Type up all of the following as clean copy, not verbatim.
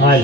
हाय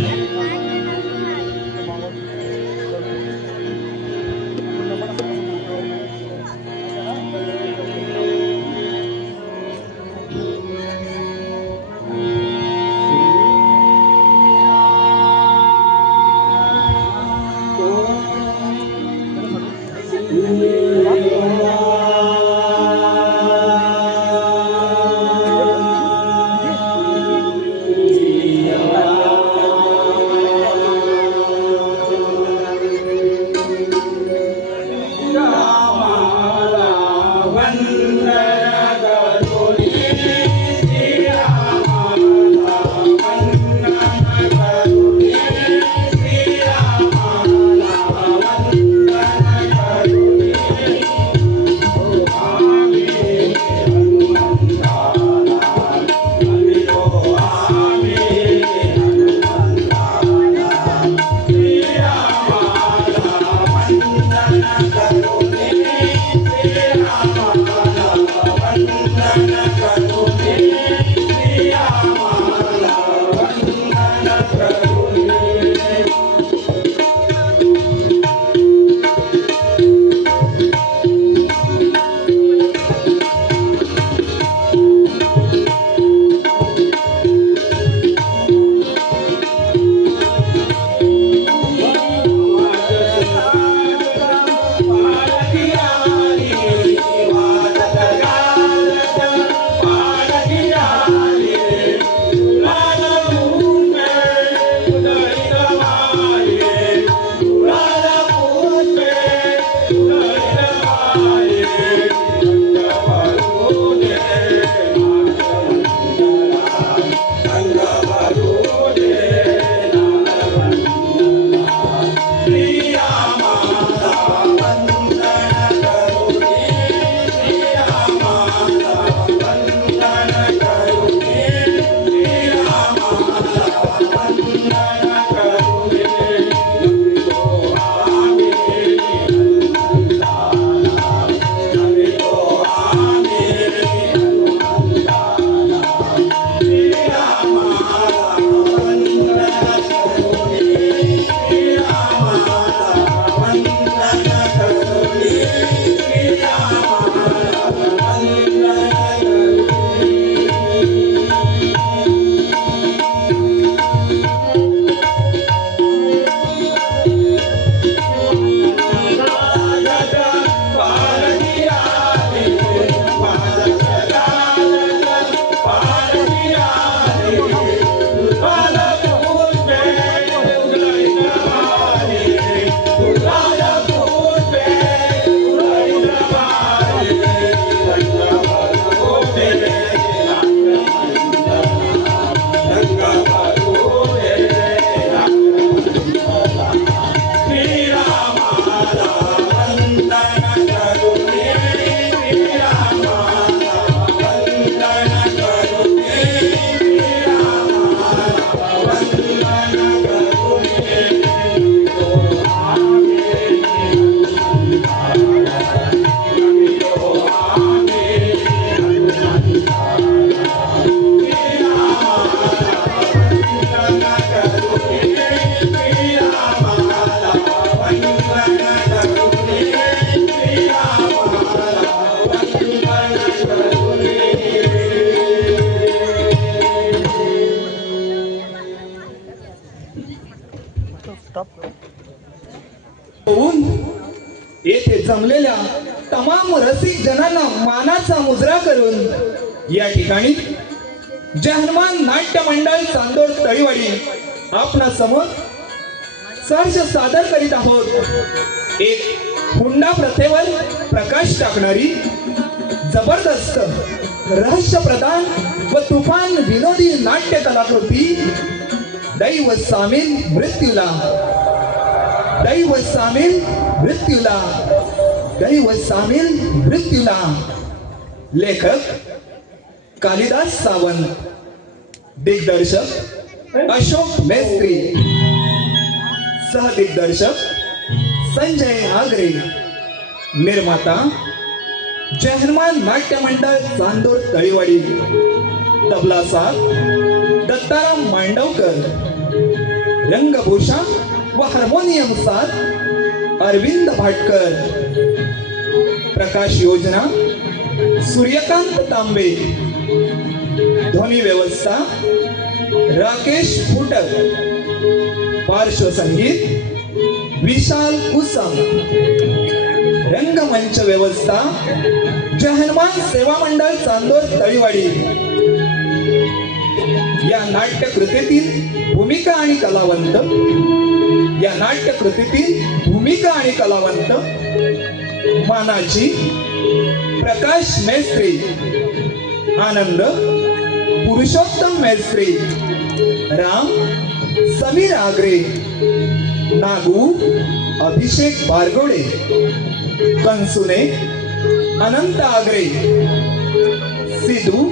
होऊन येथे जमलेल्या तमाम रसिक जनांना मानाचा मुजरा करून या ठिकाणी जय हनुमान नाट्य मंडळ चांदोड तळीवाडी आपणा समोर सहर्ष सादर करीत आहोत एक हुंडा प्रथेवर प्रकाश टाकणारी जबरदस्त रहस्य प्रदान व तुफान विनोदी नाट्य कलाकृती दैव सामील मृत्यूला, दैव सामील मृत्यूला, दैव सामील मृत्यूला। लेखक कालिदास सावंत, दिग्दर्शक अशोक मेस्त्री, सहदिग्दर्शक संजय आगरे, निर्माता जहरमान नाट्य मंडळ चांदोर तळीवाडी, तबला साथ दत्ताराम मांडवकर, रंगभूषण व हार्मोनियम साथ अरविंद भाटकर, प्रकाश योजना सूर्यकांत तांबे, ध्वनी व्यवस्था राकेश फुटक, पार्श्वसंगीत विशाल कुसम, रंगमंच व्यवस्था जहरमान सेवा मंडळ चांदोर तळीवाडी। या नाट्यकृतीतील भूमिका आणि कलावंत, या नाट्यकृतीतील भूमिका आणि कलावंत मानाची प्रकाश मेस्त्री, आनंद पुरुषोत्तम मेस्त्री, राम समीर आगरे, नागू अभिषेक बारगोडे, कंसुने अनंत आगरे, सिद्धू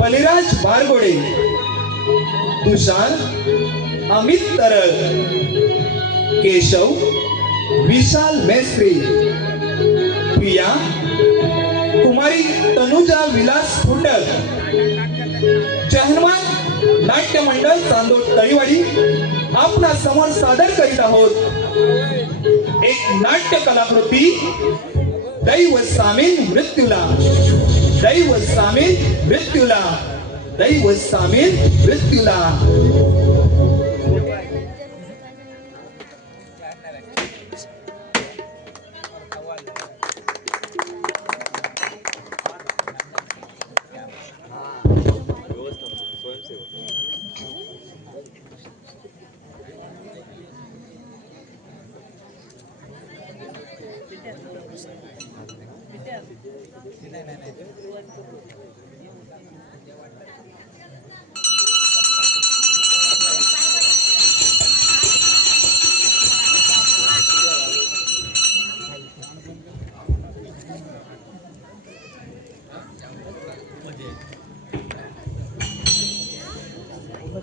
बलिराज बारगोडे, तुषार अमित तरळ, केशव विशाल मेस्त्री, प्रिया कुमारी तनुजा विलास फुटक। जहरमान नाट्य मंडळ चांदोर तळीवाडी आपणा समोर सादर करीत आहोत एक नाट्य कलाकृती, दैव सामील मृत्यूला, दैव सामील मृत्यूला, दैव सामील मृत्यूला।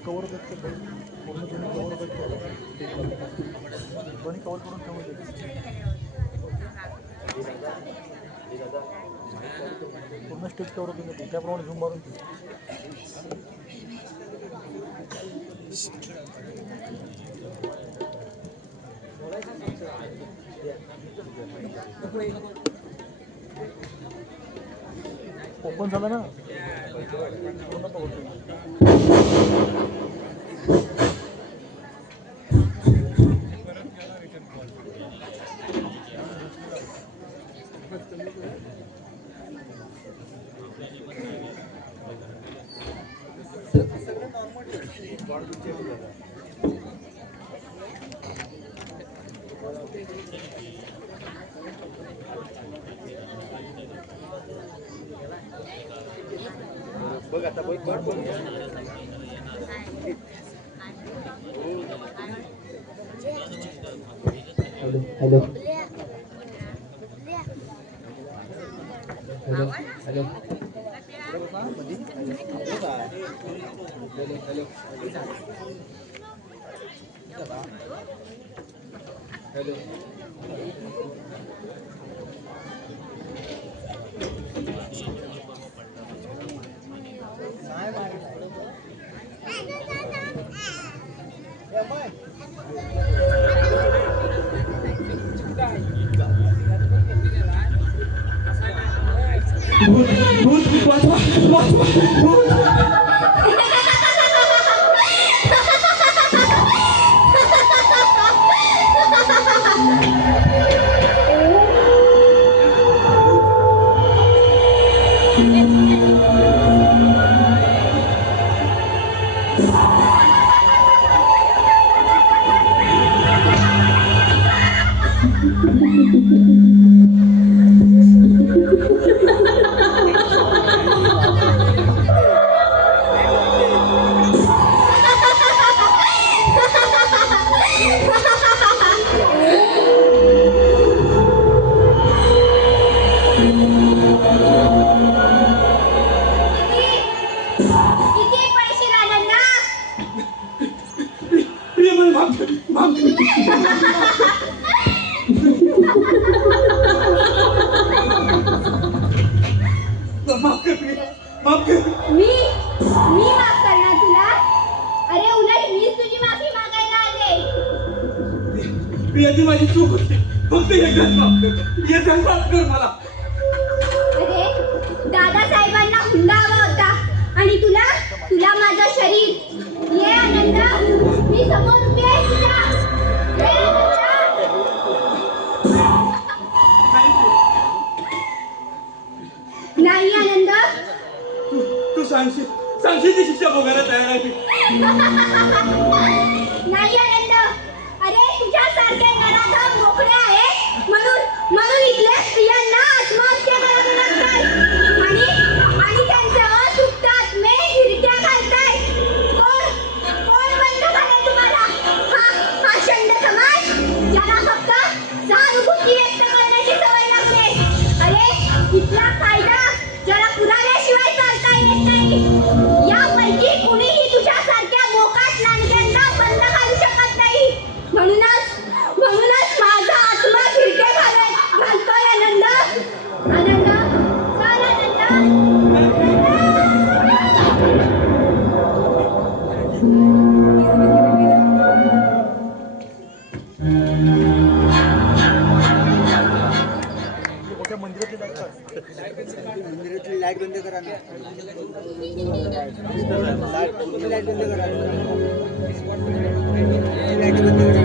कवर पूर्ण कवर दोन्ही कवर करून ठेवून पूर्ण स्टेज कवर होते त्याप्रमाणे झूम मारून ओपन झालं ना पूर्ण पकडतो बघ आता बघ बघ हॅलो हॅलो हॅलो हॅलो माफ कर प्रिया, माफ कर. मी माफ करणार तुला. अरे उलट मीच तुझी माफी मागायला आले. प्रिया ती माझी चूक होती. फक्त एकदाच माफ कर, एकदाच माफ कर मला. अरे दादासाहेबांना हुंडा हवा होता आणि तुला माझं शरीर. ये आनंद, मी समोर उभी आहे तुझ्या. ये आनंद. नाही आनंद. तू सांगशील ती शिक्षा भोगायला तयार आहे मी. नाही आनंद. अरे तुझ्यासारखे नराधम मोकळे आहेत म्हणून इथल्या स्त्रियांना आत्महत्या करावी लागतात आणि त्यांचे असुप्त आत्मे हिरट्या घालतायत. कोण बंद झाले तुम्हाला? हा षंड समाज ज्याला फक्त सहानुभूती व्यक्त करण्याची सवय लागते. अरे इथला कायदा ज्याला पुराव्याशिवाय चालता येत नाही. यापैकी कुणीही तुझ्यासारख्या मोकाट नाणक्यांना बंद घालू शकत नाही. म्हणूनच माझा आत्मा खिडके घालतोय आनंद. आनंद, चल आनंद. मंदिरातली लाईट बंद करा ना. लाईट बंद करा.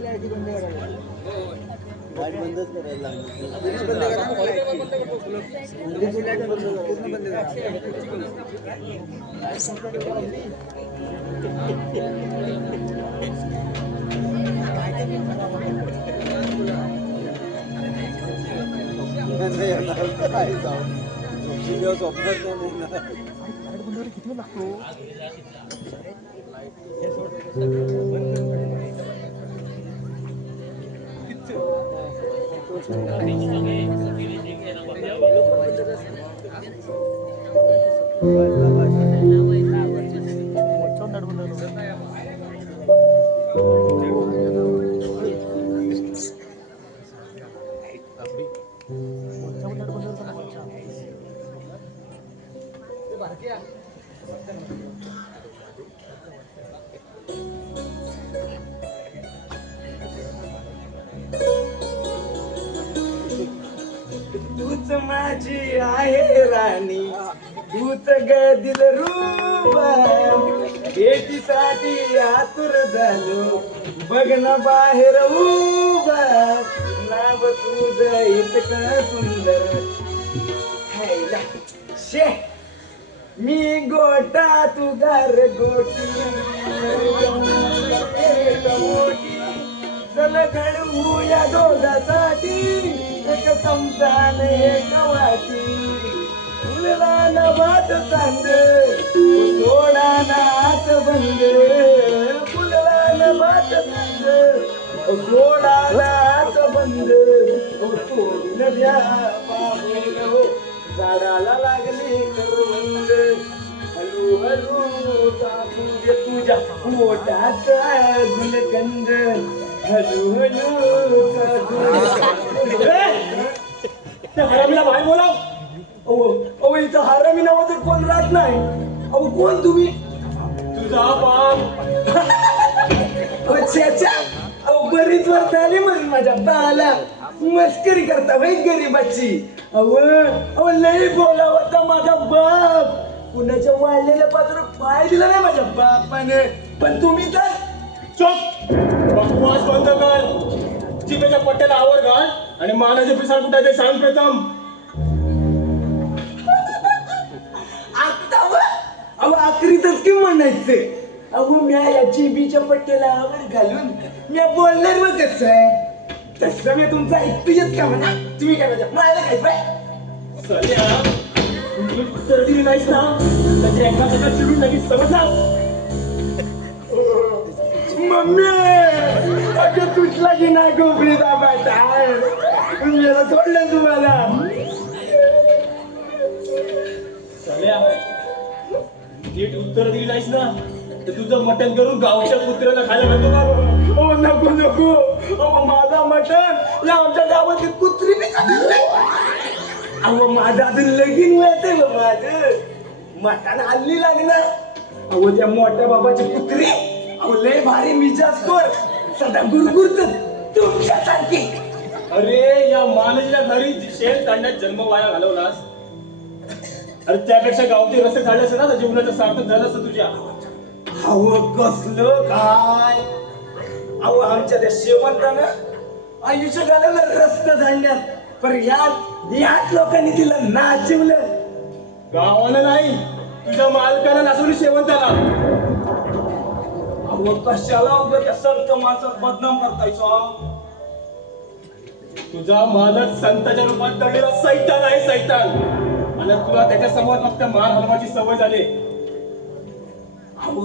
लाईट बंद करा. लाईट बंदच करायला लागली. बंद करा ना लाईट. मंदिराची लाईट बंद करा. पूर्ण बंद तूच माझी आहे राणी, तूच ग दिल रूबा. भेटीसाठी आतुर झालो, बघ ना बाहेर उभा. नाव तुझ इतकं सुंदर. शे मी गोटा तू गार गोटी. चल घडवू या दोघासाठी एक समजान एक वाटी. फुलला ना भात चांद, सोडा नाच बंद. फुलला ना भात चांद, सोडा नाच बंद. सोडून द्या पाहुणे, झाडाला लागली करवंद. हलू हलू टाकू दे तुझ्या पोटात गुलकंद. हलू हलू त्या हरामीला बाहेर बोलाव. अहो इथं हरामी नावाचं कोण राहत नाही. अहो कोण तुम्ही? तुझा बाप. अच्छा. अहो बरीच वर्ष आली म्हणून माझ्या बाला मस्करी करता भाई गरीबाची. अहो लई बोला होता माझा बाप. कुणाच्या वाढलेल्या पात्र पाय दिला नाही माझ्या बापाने. पण तुम्ही तर चुप. बकवास बंद कर. जिभेच्या पट्ट्याला आवर घाल आणि मानाचे पिसाळ कुठे ते सांग प्रथम. अहो आखरीतच की म्हणायचं. अहो म्या या जिबीच्या पट्ट्याला आवर घालून म्या बोलणार मग कसं आहे. तसं मी तुमचं ऐकतोयच का म्हणा. तुम्ही काय म्हणता मला काय उत्तर दिली नाहीस ना त्याच्या एका सगळं चिडून लगेच समजला. मम्मी अगं तुटला की नाही गोबरी दाबाटा. याला सोडलं तुम्हाला. नीट उत्तर दिली नाहीस ना तर तुझं मटण करून गावच्या कुत्र्याला खायला घालतो. नको नको अहो माझा मटण या आमच्या गावातील कुत्री बी खाणार नाही. अहो माझं अजून लगीन व्हायचंय बा माझं मटण हल्ली लागणार. अहो त्या मोठ्या बाबाची कुत्री अहो लय भारी मिजाज कर सदा गुरगुरत तुमच्यासारखी. अरे या मानजीच्या घरी शेण काढण्यात जन्म वाया घालवलास. अरे त्यापेक्षा गावठी रस्ते काढले असते ना तर जीवनाचं सार्थक झालं असतं तुझ्या. अहो कसलं काय अहो आमच्या त्या शेवंतानं आयुष्य घालवलं रस्ता झाडण्यात पण याच लोकांनी तिला नाचिवलं. गावाला नाही तुझ्या मालकाला नाचवली शेवंताला. अहो कशाला उभं त्या संत माणसात बदनाम करतायचा. तुझा मालक संताच्या रूपात तळलेला सैतान आहे सैतान. आणि तुला त्याच्या समोर फक्त मार हलवाची सवय झाली. अहो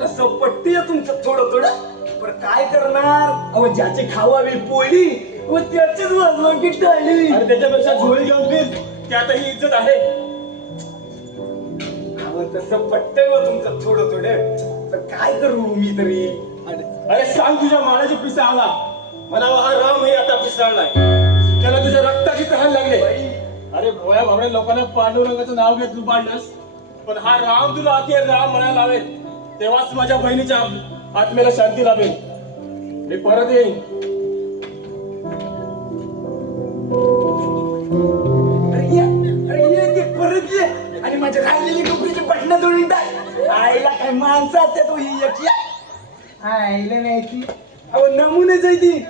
तसं पट्टीय तुमचं थोडं थोडं पण काय करणार. अहो ज्याची खावावी पोळी व त्याचीच वाजवणुकी टाळली. आणि त्याच्यापेक्षा झोळी घेऊन फिर त्यातही इज्जत आहे. अहो तसं पट्टय व तुमचं थोडं थोडं पण काय करू मी तरी. अरे सांग तुझ्या मालाची पिसा आला मला हा राम हे आता पिसाळलाय. त्याला तुझ्या रक्ताची तहान लागले. अरे भोळ्या भावड्या लोकांना पांडुरंगाचं नाव घेत तू पाडलंस पण हा राम तुला अखेर राम म्हणायला लावेल तेव्हाच माझ्या बहिणीच्या आत्मेला शांती लावेल. मी परत येईन. अरे ये परत ये आणि माझ्या राहिलेली कपडीची बटणं तोडून टाक. आईला काय माणसं असते तो ही एक आईला नाही ती अहो नमुनेच आहे ती.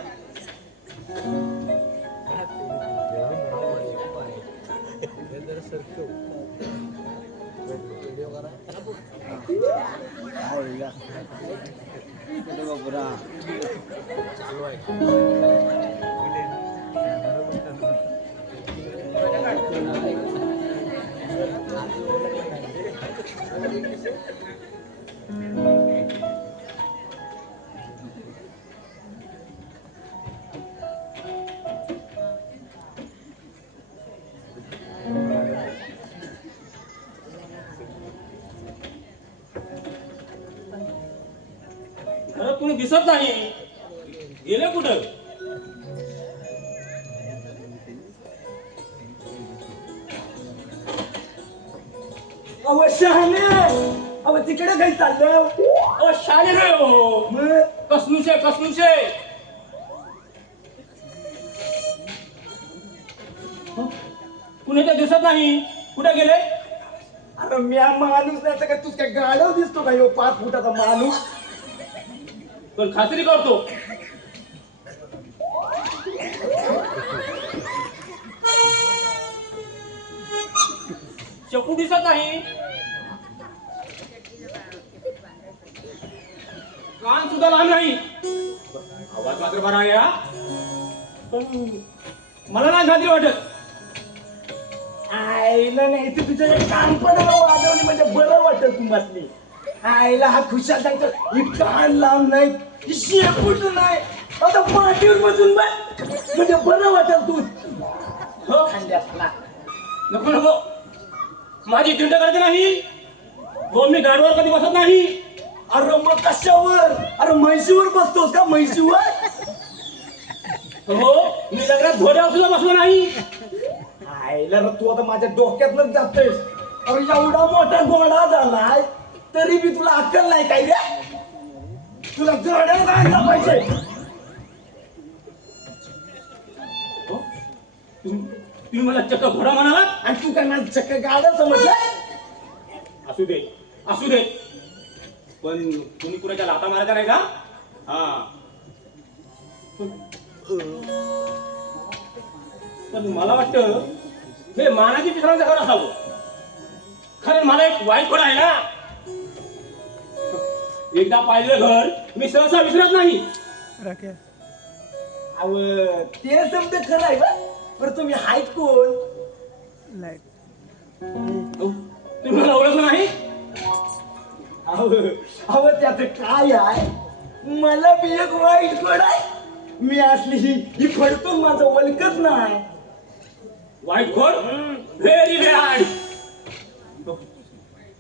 अरे कोणी दिसत नाही. गेले कुठं. अहो शहाणे अहो तिकडे काही चाललं. ओ शाले रे हो मग कसनुशे कसनुशे. कुणी तर दिसत नाही. कुठे गेले. अरे म्या माणूस नाही तर काय तूच काय गाढव दिसतो का ह्यो 5 फुटाचा माणूस. पण खात्री करतो शकू दिसत नाही. कान सुद्धा लहान नाही. आवाज मात्र बरा आहे हा. पण मला नाही खात्री वाटत. आईला नाही ते तुझ्या कानपणाला वाजवली म्हणजे बरं वाटत तुम्हाला. आईला हा खुशाल सांगतो ही कान लांब नाही ही शेपूट नाही आता पाठीवर बसून म्हणजे बरं वाटत तू. हो नको नको माझी चिंता करते नाही. हो मी गाडीवर कधी बसत नाही. अरे मग कशावर. अरे म्हैशीवर बसतोस का म्हैशीवर. हो मी लग्नात घोड्यावर सुद्धा बसलो नाही. आईला रे तू आता माझ्या डोक्यातच जातोयस. अरे एवढा मोठा घोडा झालाय तरी बी तुला अक्कल नाही काय रे. तुला जडायला जायला पाहिजे. हो? तुम्ही मला चक्क घोडा म्हणाला. आणि तू काय माझं चक्क गाडा समजलं. असू दे असू दे पण तुम्ही कुणाच्या लाथा मारायचा नाही का. हा पण मला वाटतं हे मानाची पिसरांचं घर असावं. कारण मला एक वाईट घोडा आहे ना. एकदा पाहिलेलं घर मी सहसा विसरत नाही. अव ते समजा खरं आहे बा. पण तुम्ही हायत कोण. तुम्ही मला ओळखलं नाही. अव त्याचं काय आहे. मला बी एक वाईट कोण आहे. मी असली ही फडतो माझं ओळखत नाही. वाईट घोड व्हेरी बॅड.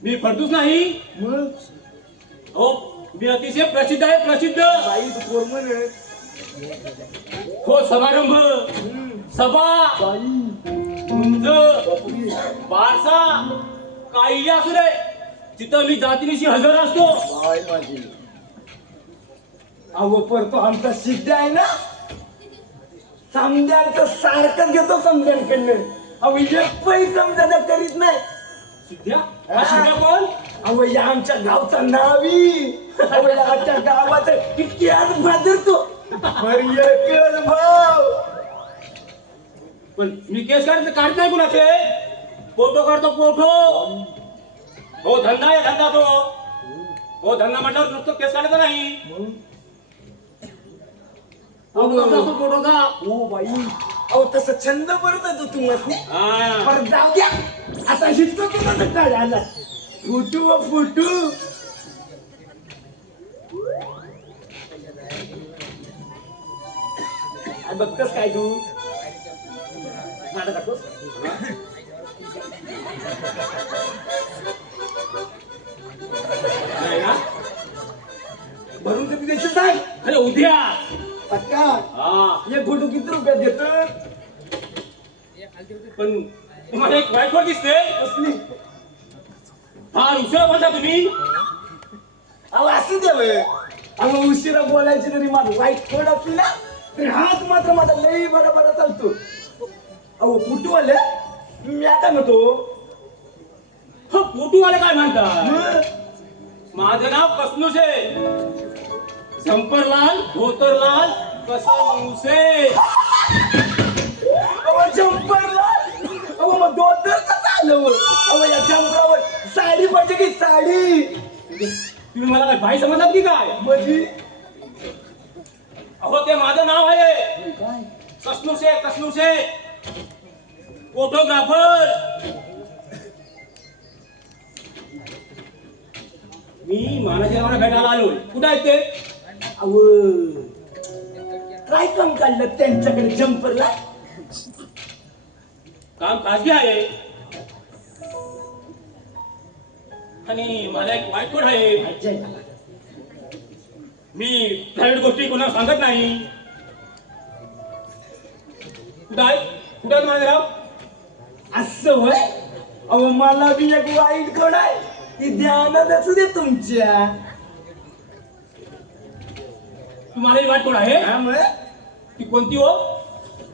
मी फडतूच नाही. मग हो मी अतिशय प्रसिद्ध आहे, प्रसिद्ध. बाई तू कोण म्हणे हो, समारंभ, सभा, कुंज, बारसा, काही असू दे, तिथं मी जातीनिशी हजर असतो. बाई माझी अहो पर तो आमचा सिद्ध आहे ना, समजायचं सारखं घेतो समजांकडनं. अहो एक पै समजायला करीत नाही. सिद्ध्या? हा सिद्ध्या कोण? अहो या आमच्या गावचा नावी. अहो या आमच्या गावाचं इतिहास भादरतो. एकच भाव. पण मी केस काढत नाही कुणाचे, फोटो काढतो, फोटो. हो, धंदा आहे, धंदा तो. हो, धंदा म्हटल्यावर नुसतं केस काढायचा नाही, फोटोचा. हो बाई अहो तसं छंद बरं आहे तो तुम्हाला. हा. बरं जाऊ द्या, आता हिचको केलं काय आला फुटू व फुटू. बघतोस काय तू नाटक करतोस. नाही ना? भरून कधी द्यायचं सांग. अरे उद्या. पक्का हा. एक फोटो किती रुपयात देतो. पण तुम्हाला एक वाईट गोष्ट दिसते. कसली. फार उशिरा बोलता तुम्ही. अहो असू दे. अहो उशिरा बोलायची तरी माझं वाईट थोडं असली ना तरी हात मात्र माझा लई बरा बरा चालतो. अहो फुटू आले मी आता म्हणतो. हो, फोटोवाले काय म्हणतात? मग माझं नाव कसनुस आहे. झंपरलाल, धोतरलाल, कसनुसे. अहो जंपरला. अहो मग धोतर कसं आलं. अहो या जंपरावर साडी पाहिजे की साडी. तुम्ही मला काय भाई समजतात की काय? म्हणजे अहो ते माझं नाव आहे. कसनुसे, कसनुसे, फोटोग्राफर. मी मानाजीरावांना भेटायला आलोय. कुठं आहेत ते? अहो काय काम काढलं त्यांच्याकडे जंपरला. काम खासगी आहे आणि मला एक वाईट कोड आहे. मी प्रायव्हेट गोष्टी कोणाला सांगत नाही. कुठं आहे, कुठं आहे मानाजीराव? असं होय. अहो मला बी एक वाईट कोण आहे ती ध्यानात असू दे तुमच्या. तुम्हाला वाईट कोड आहे? त्यामुळे ती कोणती हो?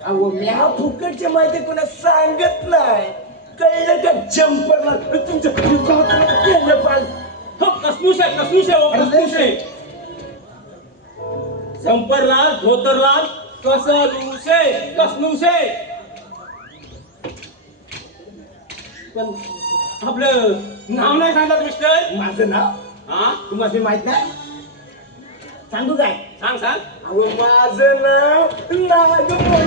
अहो म्या फुकटच्या माहिती कोणा सांगत नाही. कळलं का जंपरला तुमच्या केलं पाहिजे. हो, कसनुसे, कसनुसे, हो कसनुसे. झंपरलाल, धोतरलाल, कसनुसे, कसनुसे. पण आपलं नाव नाही सांगतात मिस्टर. माझं नाव हा, तुम्हाला माहित नाही. सांगू काय. सांग सांग. अहो माझं नाव नागोबा.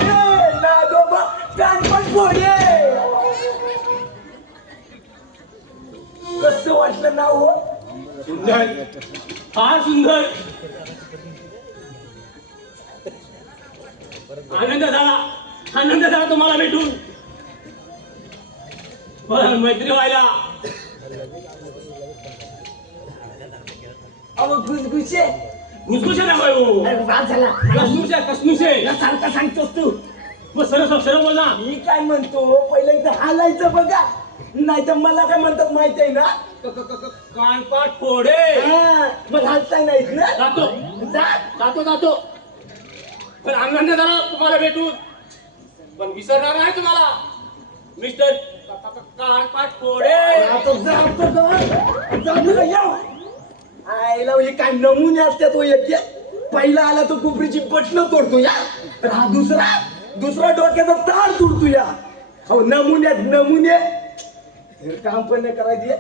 नागोबा कानपट फोडे. कसं वाटलं नाव हो. सुंदर, फार सुंदर. आनंद झाला, आनंद झाला तुम्हाला भेटून. पण मैत्री व्हायला. अहो घुसघुसे. घुसघुसे ना भाऊ. अरे वा झाला. कसनुसे, कसनुसे. सारखा सांगतोस तू. मग सरळ सरळ बोल ना. मी काय म्हणतो पहिलं इथं हालायचं बघा. नाही तर मला काय म्हणतात माहिती आहे ना. कानपाट फोडे. हा, मग हालताय नाहीत ना. जातो, जा. जातो, जातो. पण आनंद झाला तुम्हाला भेटून. पण विसरणार नाही तुम्हाला मिस्टर कानपाट फोडे. आता जातो जातो का येऊ. आईला हे काय नमुने असतात तो. एक पहिला आला तो कुपरीची बटणं तोडतो या. तर हा दुसरा डोक्याचा तार तुडतो या. हो नमुन्यात नमुने. हे काम पण नाही करायचे.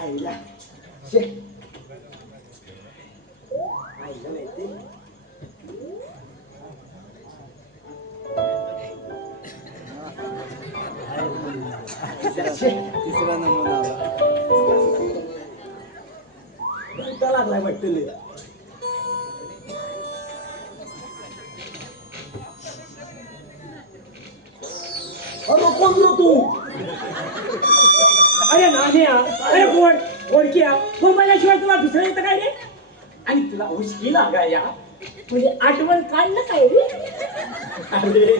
आईला शे. आईला माहिती. तिसरा नमुना आला. लागलाय वाटतं लय. अरे कोण रे तू. अरे नान्या, अरे कोण? ओळखीया बोंबाल्याशिवाय तुला दुसरं येतं काय रे? आणि तुला उचकी लागाया म्हणजे आठवण काढलं काय रे? अरे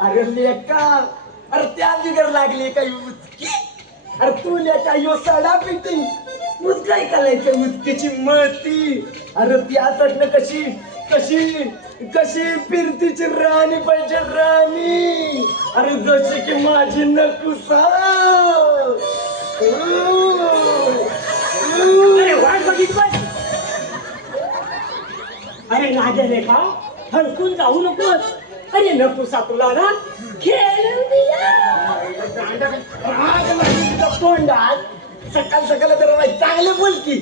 अरे लेका, अरे त्या बिगर लागली काही उचकी. अरे तू लेका यो सडा पिटी तूच काय करायचं उचकीची मती. अरे त्यासाठी कशी कशी कशी फिरतीची राणी पाहिजे राणी. अरे जशी की माझी नकुसा. अरे वाट बघितलं. अरे नागे रे का हरकून जाऊ नकोस. अरे नकोसा तुला ना खेळून दिला. तोंडात सकाळ सकाळ तर चांगले बोल की.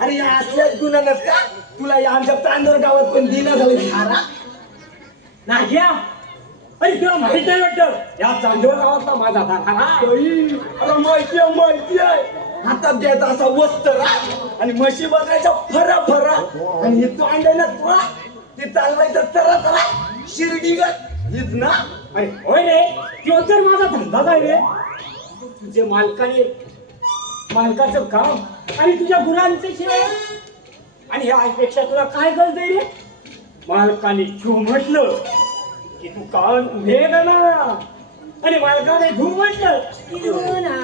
अरे या असल्याच गुन्हा नसता तुला या आमच्या तांदूर गावात कोण दिना झाले सारा. नाग्या अरे तुला माहित आहे वाटतं या चांदोर गावातला माझा दाखला. अरे माहिती आहे. हातात द्यायचा असा वस्त्र आणि म्हशी बघायच्या फरा फरा आणि हे तोंड ना तुला ते चालवायचं चरा चरा शिर्डी ग हीच ना. अरे होय रे तो तर माझा धंदा आहे रे. तुझे मालकाचं काम आणि तुझ्या गुरांचे शिवाय आणि ह्यापेक्षा तुला काय कळतंय रे? मालकाने झू म्हटलं की तू कान उभे ना आणि मालकाने धू म्हटलं की धू ना.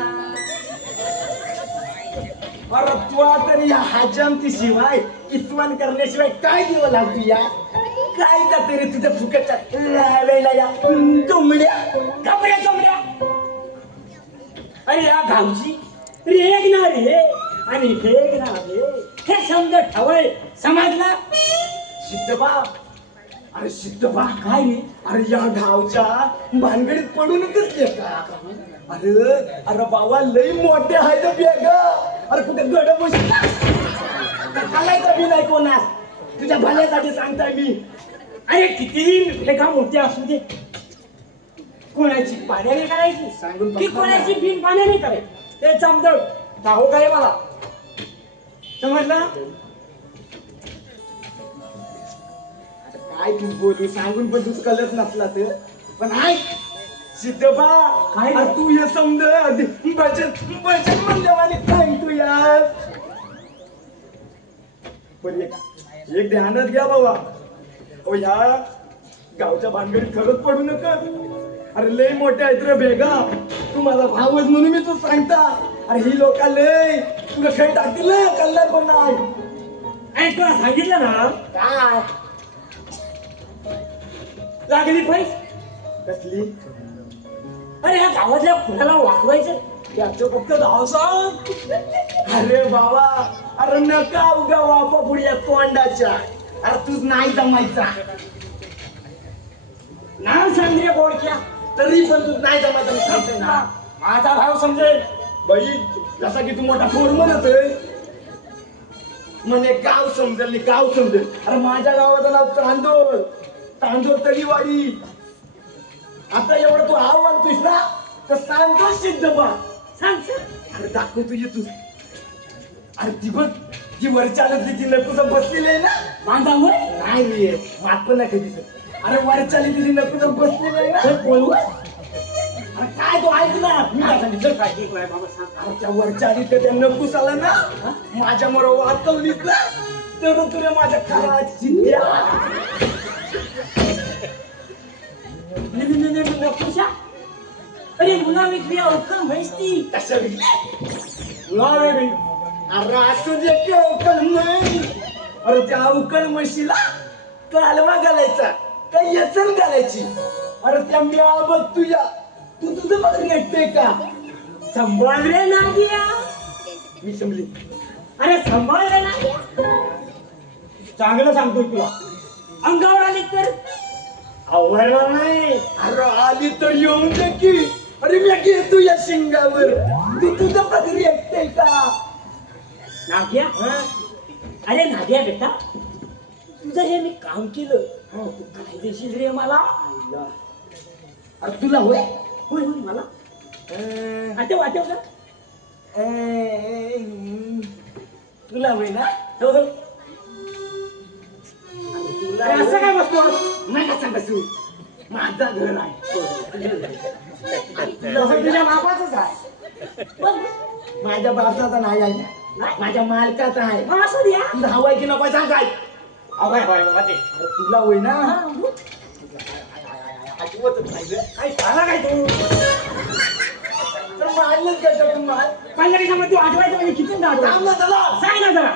अरे तुला तरी या हजामती शिवाय इस्वान करण्याशिवाय काय दिवं लागतो या. काय का तरी तुझ्या फुकटच्या लावायला या तुंबड्या कपड्या अरे या गावची रेगणार रे आणि रेगणार रे हे शब्द ठवय समजला. सिद्धबा, अरे सिद्धबा काय रे? अरे या गावच्या भानगडीत पडूनच का. अरे बाबा लई मोठे आहे तर बेगा. अरे कुठे गड बस चालायचं बी नाही कोणास. तुझ्या भल्यासाठी सांगताय मी. अरे कितीही भेगा मोठे असू दे कोणाची पाण्याने करायची सांगून की कोणाची बिन पाण्याने करायची ते समजव ठाऊ काय मला समजलं. काय तू बोलू सांगून पण तुझं कलर नसला तर पण ऐक सिद्धबा काय? अरे तू हे समज भजन भजन म्हणल्यावाने सांग तू यार. पण एक ध्यानात घ्या बाबा. ओ ह्या गावच्या भानगडीत खरंच पडू नका. अरे लय मोठे आहेत रे भेगा. तू माझा भावच म्हणून मी तू सांगता. अरे ही लोक लय तुला खेळ टाकतील ना कल्ल्याण पण नाही. आणि तुला सांगितलं ना काय लागली पैस कसली. अरे ह्या गावातल्या फुलाला वाकवायचं याचं फक्त धाव सांग. अरे बाबा अरे नका उगा वापा पुढे तोंडाच्या. अरे तूच नाही जमायचा. नाव सांग रे गोडक्या. तरी पण तूच नाही जमायचा मी सांगतोय ना. माझा भाव समजेल. बाई जसा की तू मोठा फोरमनच आहे म्हणे गाव समजेल गाव समजेल. अरे माझ्या गावाचं नाव तांदूळ तळीवाडी. आता एवढं तू आव्हान तुझ ना तर सांगतो सिद्धबा. सांग अरे दाखव तुझी तू. अरे ती बघ ती वर चालत ती नकुसं बसलेली आहे ना. बांधावर नाही रे मात पण नाही कधी. अरे वर चाली तिथे नकुसं बसलेली आहे ना. बोलू अरे काय तू ऐक ना मी काय सांगितलं काय ठीक आहे बाबा सांग. अरे त्या वरच्या आधी त्या नकुस आला ना माझ्या मरो वाचवलीस ना तर तुला माझ्या खरात चिंध्या. नकोशा अरे मुला विकली अवकळ म्हैसती कशा विकल्या. अरे अरे असू दे की अवकळ म्हैस. अरे त्या अवकळ म्हशीला कालवा घालायचा काही येचण घालायची. अरे त्या म्या बघ तुझ्या तू तुझं बघ रेटते का. संभाळ रे नागिया. मी समजली. अरे संभाळ रे नागिया. चांगलं सांगतोय तुला अंगावर आली तर आवडणार नाही. अरे आली तर येऊन दे की. अरे मी घेतो या शिंगावर. तू तुझं बघ रेटते का. नागिया अरे नागिया बेटा तुझं हे मी काम केलं तू काय देशील रे मला. अरे तुला होय होय होय मला आठव ना. तुला होय ना. हो, हो. तुला अरे असं काय बसतो नका सांग बसू. माझा घर आहे. तुझं तुझ्या बापाचंच आहे. माझ्या बापाचा नाही आहे ना, माझ्या मालकाचा आहे. असू द्या. तुझा हवाय की नको सांग काय? अवघड होय बाबा ते. अरे तुला होय ना, आठवतच नाही गं. काय झाला काय तू? तर मारलंच का तू मार? पहिल्या दिवसामध्ये तू आठवायचं म्हणजे किती थांब ना त्याला. सांग ना जरा.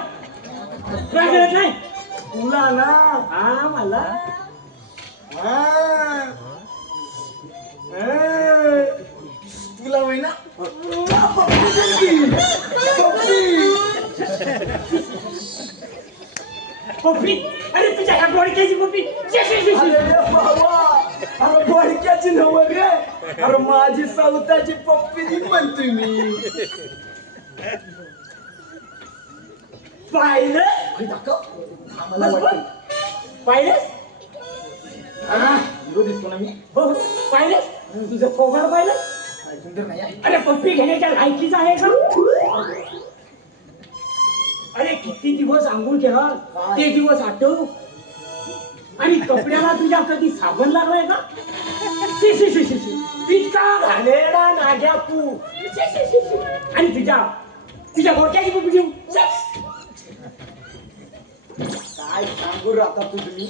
तुला कळत नाही? तुला ना, हा मला. हा. तुला होय ना, पप्पी. अरे तुझ्या ह्या गोडक्याची पप्पी. अरे बाबा, अरे बोडक्याची नव्ह रे, अरे माझी सौताची पप्पी दी म्हणतोय मी. पाहिलं? हे दाखव. आम्हाला वाटतं. पाहिलंस? हा, हिरो दिसतो ना मी. हो पाहिलंस? तुझं फोगाड पाहिलं? काय सुंदर नाही आहे? अरे पप्पी घेण्याच्या लायकीच आहे का? अरे किती दिवस आंघोळ केला ते दिवस आठव. आणि कपड्याला तुझ्या कधी साबण लागलाय का? शी शी शी शी शी. इतका घाणेरडा नाग्या तू. शी शी शी शी. आणि तुझ्या गोट्याची पप्पी घेऊ. काय सांगू रे आता तू तुम्ही?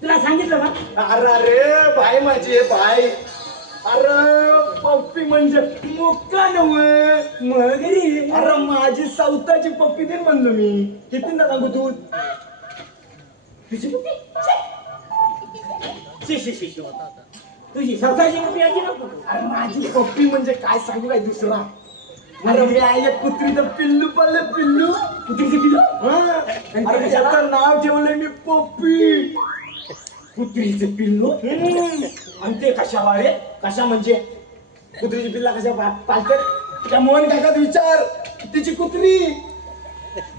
तुला सांगितलं का? अरे अरे बाय माझी आहे बाय. अरे पप्पी म्हणजे मुक्का नव्हे. मगरी. अरे माझी सौताची पप्पी दे म्हणलो मी. किती सांगू तू? तुझी पप्पी? शी शी शी शी. तुझी स्वतःची पप्पी याची नको. अरे माझी पप्पी म्हणजे काय सांगू काय दुसरा? अरे मी आहे कुत्रीचं पिल्लू पडलं पिल्लू. कुत्रीचं पिल्लू? हा. अरे त्याचं नाव ठेवलंय मी पप्पी. कुत्रीचं पिल्लू? आणि ते कशाला रे? कशा म्हणजे कुत्रीची पिल्ला कशा पालतात? त्या मोहन काकात विचार. तिची कुत्री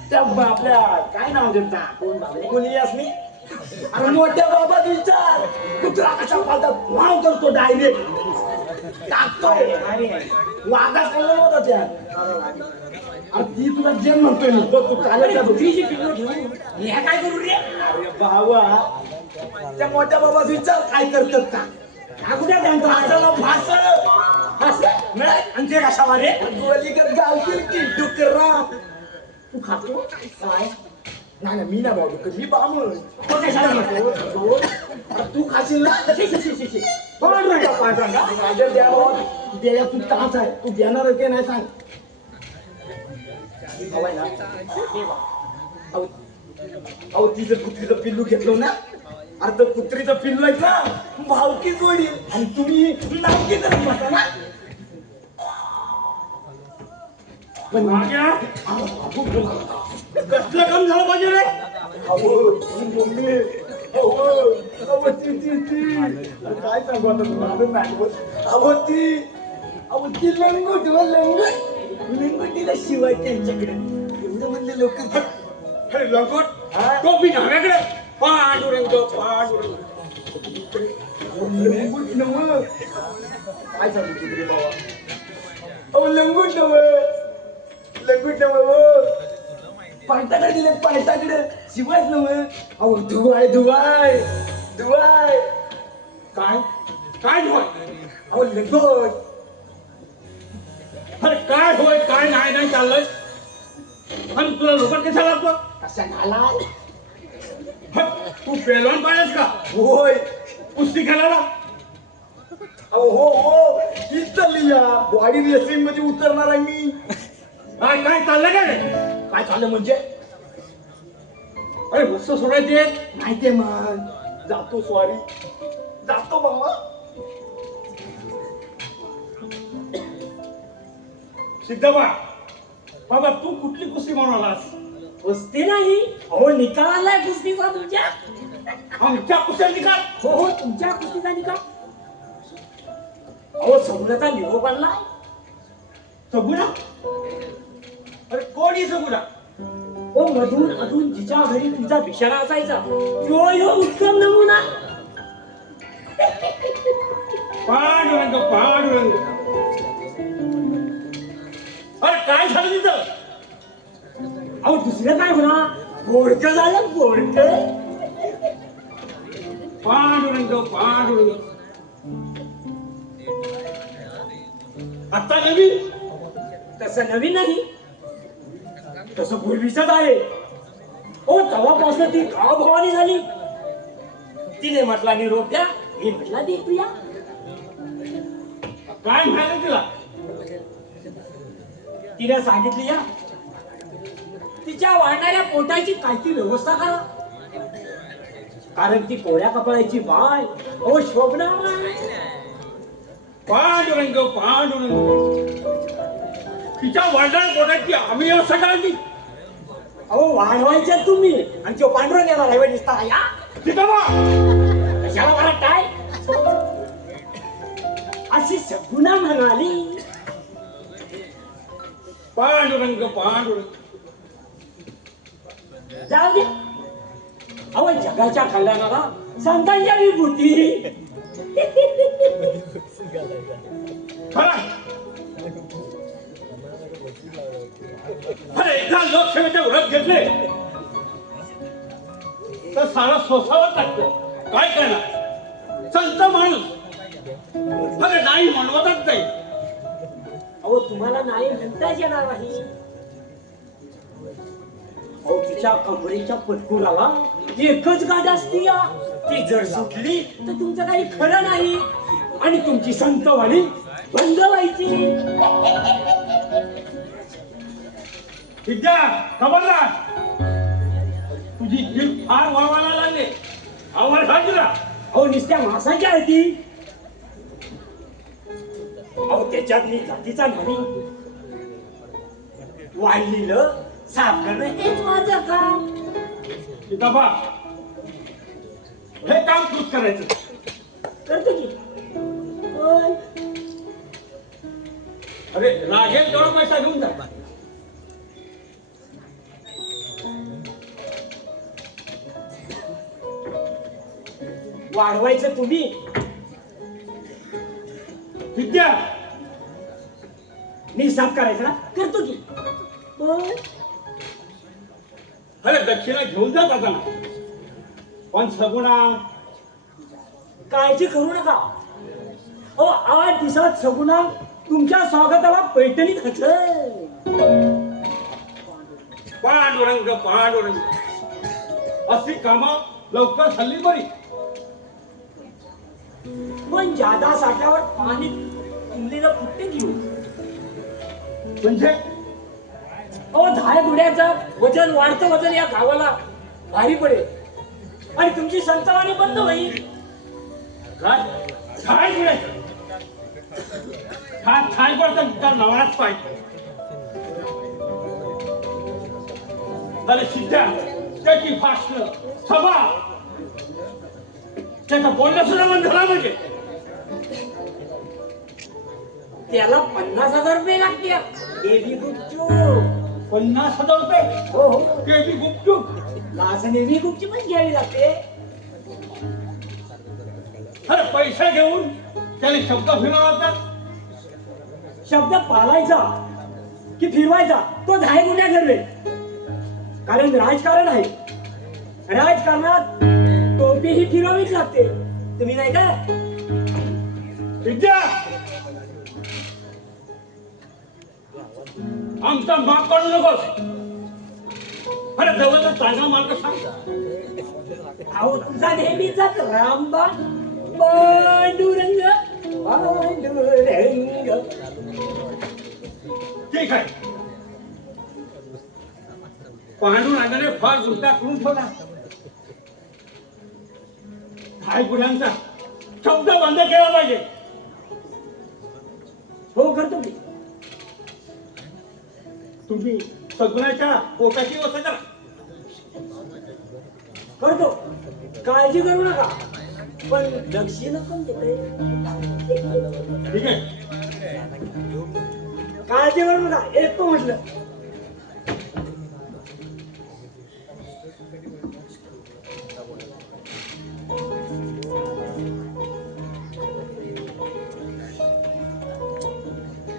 त्या आपल्या काय नाव त्यांचा कोणी असली. अरे मोठ्या बाबात विचार. कुत्रा कशा पालतात वाव करतो डायरेक्ट टाकतो. वाघा सांगला नव्हता त्या. अरे ती तुला जेम म्हणतोय मी. बघ तू चालेल का? कुत्रीची पिल्लू घेऊन मी काय करू रे? अरे बाबा त्या मोठ्या बाबात विचार काय करतात का? अगोदर त्यांचा फासला फास असं आणि ते कशाला रे? गोलीगत गावतील की डुकरा. तू खातो? काय? नाही ना मी ना भाऊ डुकर मी बामण. तो कशाला खातो? अरे तू खाशील ना? शी शी शी शी शी. पांढरंगा पांढरंगा. माझ्या द्या बाबा द्या तू ताच आहे. तू देणार ते नाही सांग. हवाय ना? अहो अहो तिचं कुत्रीचं पिल्लू घेतलं ना. अरे तर कुत्रीचं पिल्लू आहे ना भावकी जोडी. आणि तुम्ही नावकी तर म्हणता ना. पण माग्या, अहो कसलं काम झालं पाहिजे रे? मम्मी अहो अहो ती काय सांगू आता तुम्हाला मॅडम. अहो ती लंगोट व लंगोटीला शिवाय त्यांच्याकडे एवढं म्हणले लोक. अरे लंगोट हा? टोपी नव्याकडे पांडुरंग पांडुरंग. लंगोट नव काय सांगू कुत्रे बाबा. अहो लंगोट नव पायटाकडे दिले पायटाकडे शिवायच नव. अहो धुवाय धुवाय धुवाय. काय काय होय? अहो लंगोट. अरे काय होय काय नाही नाही चाललंय. आणि तुला लोकट कसा लागतो? कशा घालाय? तू पेलवान पाहिलंस का? होय. कुस्ती खेळायला? अहो हो हीच चालली या बॉडी रेसलिंग मध्ये उतरणार आहे मी. काय काय चाललं काय रे? काय झालं म्हणजे? अरे मस्त सोडायचे येत. माहितीये मग जातो स्वारी जातो बाबा. सिद्धबा बाबा तू कुठली कुस्ती म्हणून आलास? कुस्ती नाही अहो निकाल आलाय कुस्तीचा तुमच्या. आमच्या कुस्त्या निकाल? हो हो तुमच्या कुस्तीचा निकाल. अहो सगुणाचा निरोप आणलाय. सगुणा? अरे कोण ही सगुणा? ओ मधून अधून जिच्या घरी तुमचा भिशारा असायचा यो उत्तम नमुना. पांडुरंग पांडुरंग. अरे काय झालं तिथं? अहो दुसरं काय होणार? बोडकं झालं बोडकं. पांडुरंग पांडुरंग. आता नवीन तसं नवीन नाही, तसं पूर्वीच आहे. ओ तेव्हापासून ती गावभवानी झाली. तिने म्हटला निरोप द्या, मी म्हटला देऊया. काय म्हणाले तिला? तिने सांगितली या तिच्या वाढणाऱ्या पोटाची काहीतरी व्यवस्था करा, कारण ती कोऱ्या कपाळाची बाय ओ शोभना. पांडुरंग पांडुरंग, तिच्या वाढणार पोटाची आम्ही व्यवस्था करायची. अहो वाढवायचे तुम्ही आणि तो पांढरं येणार आहे दिसता या सीताबा, कशाला मला काय अशी सगुणा म्हणाली. पांडुरंग पांडुरंग, जाऊ दे. अहो जगाच्या कल्याणाला संतांच्या विभूती. खरं अरे एकदा लोकसेवेचे व्रत घेतले तर सारा सोसावं लागतं. काय करणार, संत माणूस. अरे नाही म्हणवतच नाही. अहो तुम्हाला नाही म्हणताच येणार नाही. अहो तिच्या कमरेच्या पटकुराला एकच गाठ असती या. ती जर सुटली तर तुमचं काही खरं नाही आणि तुमची संतवाणी बंद व्हायची. विद्या खबरदार, तुझी जीभ फार वळवायला लागली. आवाज खाजला. अहो नुसत्या मासाच्या आहे ती. अहो त्याच्यात मी जातीचा नाही. वाढलेलं साफ करणं हेच माझं काम. सीताबा, हे काम तूच करायचं. करतो की. होय. अरे लागेल तेवढा पैसा घेऊन जा. वाढवायचं तुम्ही. विद्या, मी साफ करायचं ना करतो की. होय. अरे दक्षिणा घेऊन जा जाताना, पण सगुणा काळजी करू नका. ओ 8 दिवसात सगुणा तुमच्या स्वागताला पैठणीत हजर. पांडुरंग पांडुरंग, अशी कामं लवकर झाली बरी. पण जादा साठ्यावर पाणी तुंबलेलं कुठे घेऊ. म्हणजे ओ 10 गुड्याचं वजन वाढतं वजन या गावाला भारी पडेल आणि तुमची संतवाणी बंद होईल. काय काय बोलायचं, काय काय बोलतं त्या नवराच पाहिजे. झालं सिद्ध्या, त्याची भाषण सभा, त्याचं बोलणं सुद्धा बंद झाला. म्हणजे त्याला 50,000 रुपये लागते. देवी गुपचूप. 50,000 रुपये? हो हो. ते बी गुपचूप. लासनेवी गुपचूपच घ्यावी लागते. अरे पैसे घेऊन त्याने शब्द फिरवला. शब्द पाळायचा की फिरवायचा तो 10 गुन्ह्या ठरवेल. कारण राजकारण आहे. राजकारणात टोपी ही फिरवावीच लागते. तुम्ही नाही का? विद्या, आमचा माफ करू नकोस. अरे जवळचा चांगला मार्ग सांग. अहो तुझा नेहमीचाच रामबाण पांडुरंग पांडुरंग. ठीक आहे. पांडुरंगाने फार उलटा करून ठेवला. हाय गुन्ह्यांचा शब्द बंद केला पाहिजे. हो करतो की. तुम्ही सगळ्याच्या पोटाची व्यवस्था करा. करतो, काळजी करू नका. पण दक्षिणा पण देते. ठीक आहे. काळजी करू नका. येतो म्हटलं.